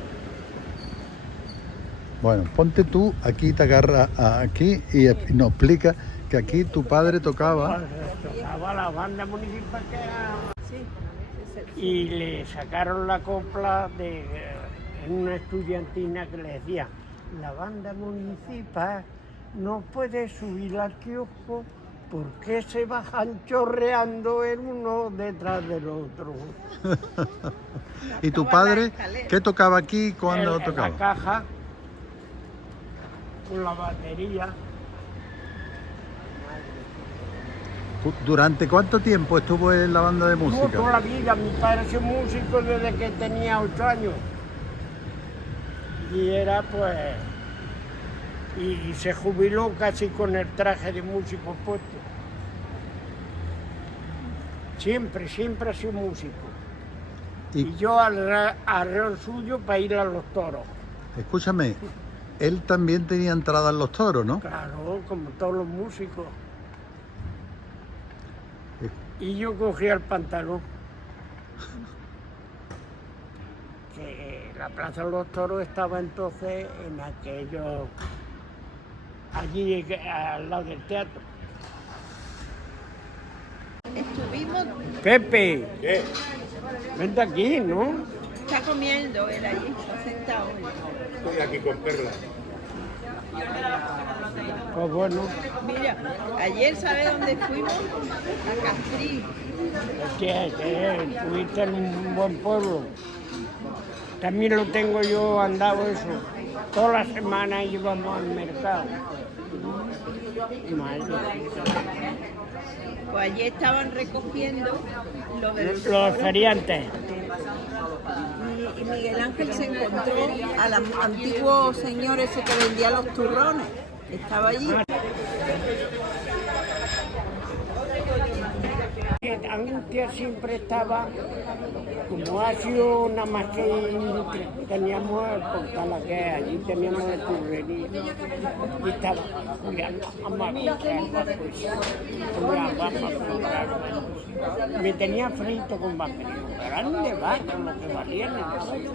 Bueno, ponte tú aquí, te agarra aquí y nos explica que aquí tu padre tocaba. Tocaba la banda municipal que era. Sí, Y le sacaron la copla de una estudiantina que le decía: la banda municipal no puede subir al kiosco porque se bajan chorreando el uno detrás del otro. ¿Y tu padre qué tocaba aquí cuando En tocaba? la caja, con la batería. ¿Durante cuánto tiempo estuvo en la banda de Tuvo toda música? la vida, mi padre ha sido músico desde que tenía 8 años. Y era pues... Y se jubiló casi con el traje de músico puesto. Siempre ha sido músico. Y Y yo al suyo para ir a los toros. escúchame, él también tenía entrada en los toros, ¿no? Claro, como todos los músicos. Y yo cogía el pantalón. Que la Plaza de los Toros estaba entonces en aquello, allí al lado del teatro. estuvimos, Pepe, vente aquí, ¿no? está comiendo él allí, está sentado. Estoy aquí con Perla. Pues bueno, Mira, ayer, ¿sabe dónde fuimos? A Castrí. estuviste en un buen pueblo. También lo tengo yo andado eso. Toda la semana íbamos al mercado. Madre. Pues allí estaban recogiendo lo del Los feriantes. y Miguel Ángel se encontró al antiguo señor ese que vendía los turrones. Estaba allí. Angustia siempre estaba, como ha sido nada más que teníamos el portal aquí, allí teníamos la turrería y estaba Julián, vamos a comprar. Me tenía frito con vaquero, pero ¿a dónde vas con lo que valían entonces?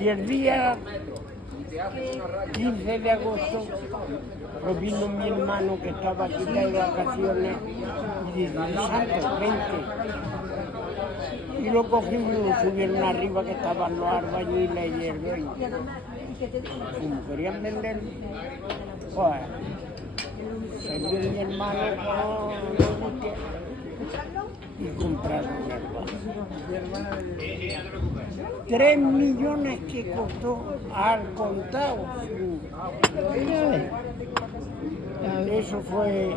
Y el día 15 de agosto, pues vino mi hermano que estaba aquí de vacaciones y dice: Santo, vente. Y lo cogimos y lo subieron arriba, que estaban los albañiles y el dueño. Como querían vender, pues se vio mi hermano y compraron el bar. 3 millones que costó al contado. Eso fue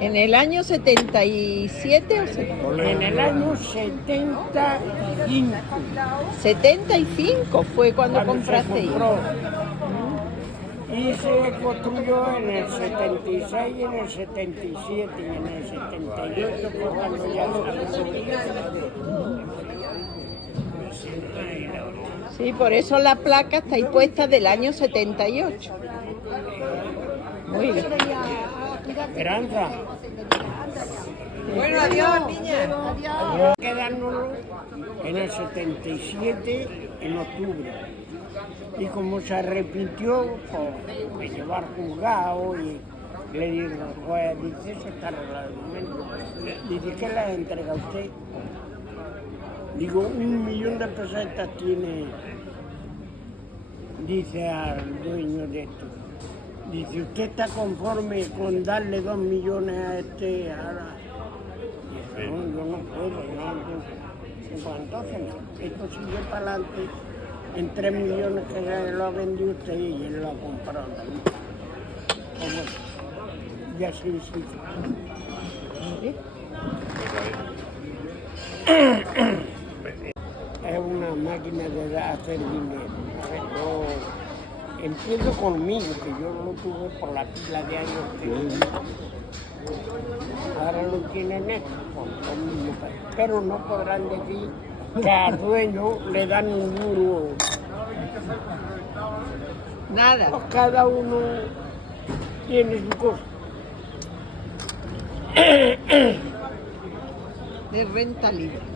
En el año 77 o 70. en el año 75. 75 fue cuando Cuando se compraste. compró. Y se construyó en el 76, en el 77 y en el 78, fue cuando ya Sí, por eso la placa está ahí puesta del año 78. Muy bien. Esperanza. Bueno, adiós, niña. Quedárnoslo en el 77, en octubre. Y como se arrepintió, pues me llevó al juzgado y le dijo al juez, dice, eso está arreglado el momento. Dice, ¿qué le entrega a usted? Digo, 1.000.000 de pesetas tiene, dice al dueño de esto. Dice, ¿usted está conforme con darle 2 millones a este ahora? Dice, no, yo no puedo, no. Pues entonces, esto sigue para adelante en 3 millones que ya lo ha vendido usted y él lo ha comprado también. Como, y así, sí. Es una máquina de hacer dinero. Yo empiezo conmigo, que yo lo tuve por la pila de años que ahora lo tienen esto, conmigo. Pero no podrán decir que al dueño le dan un duro. Nada. Pues cada uno tiene su cosa. De renta libre.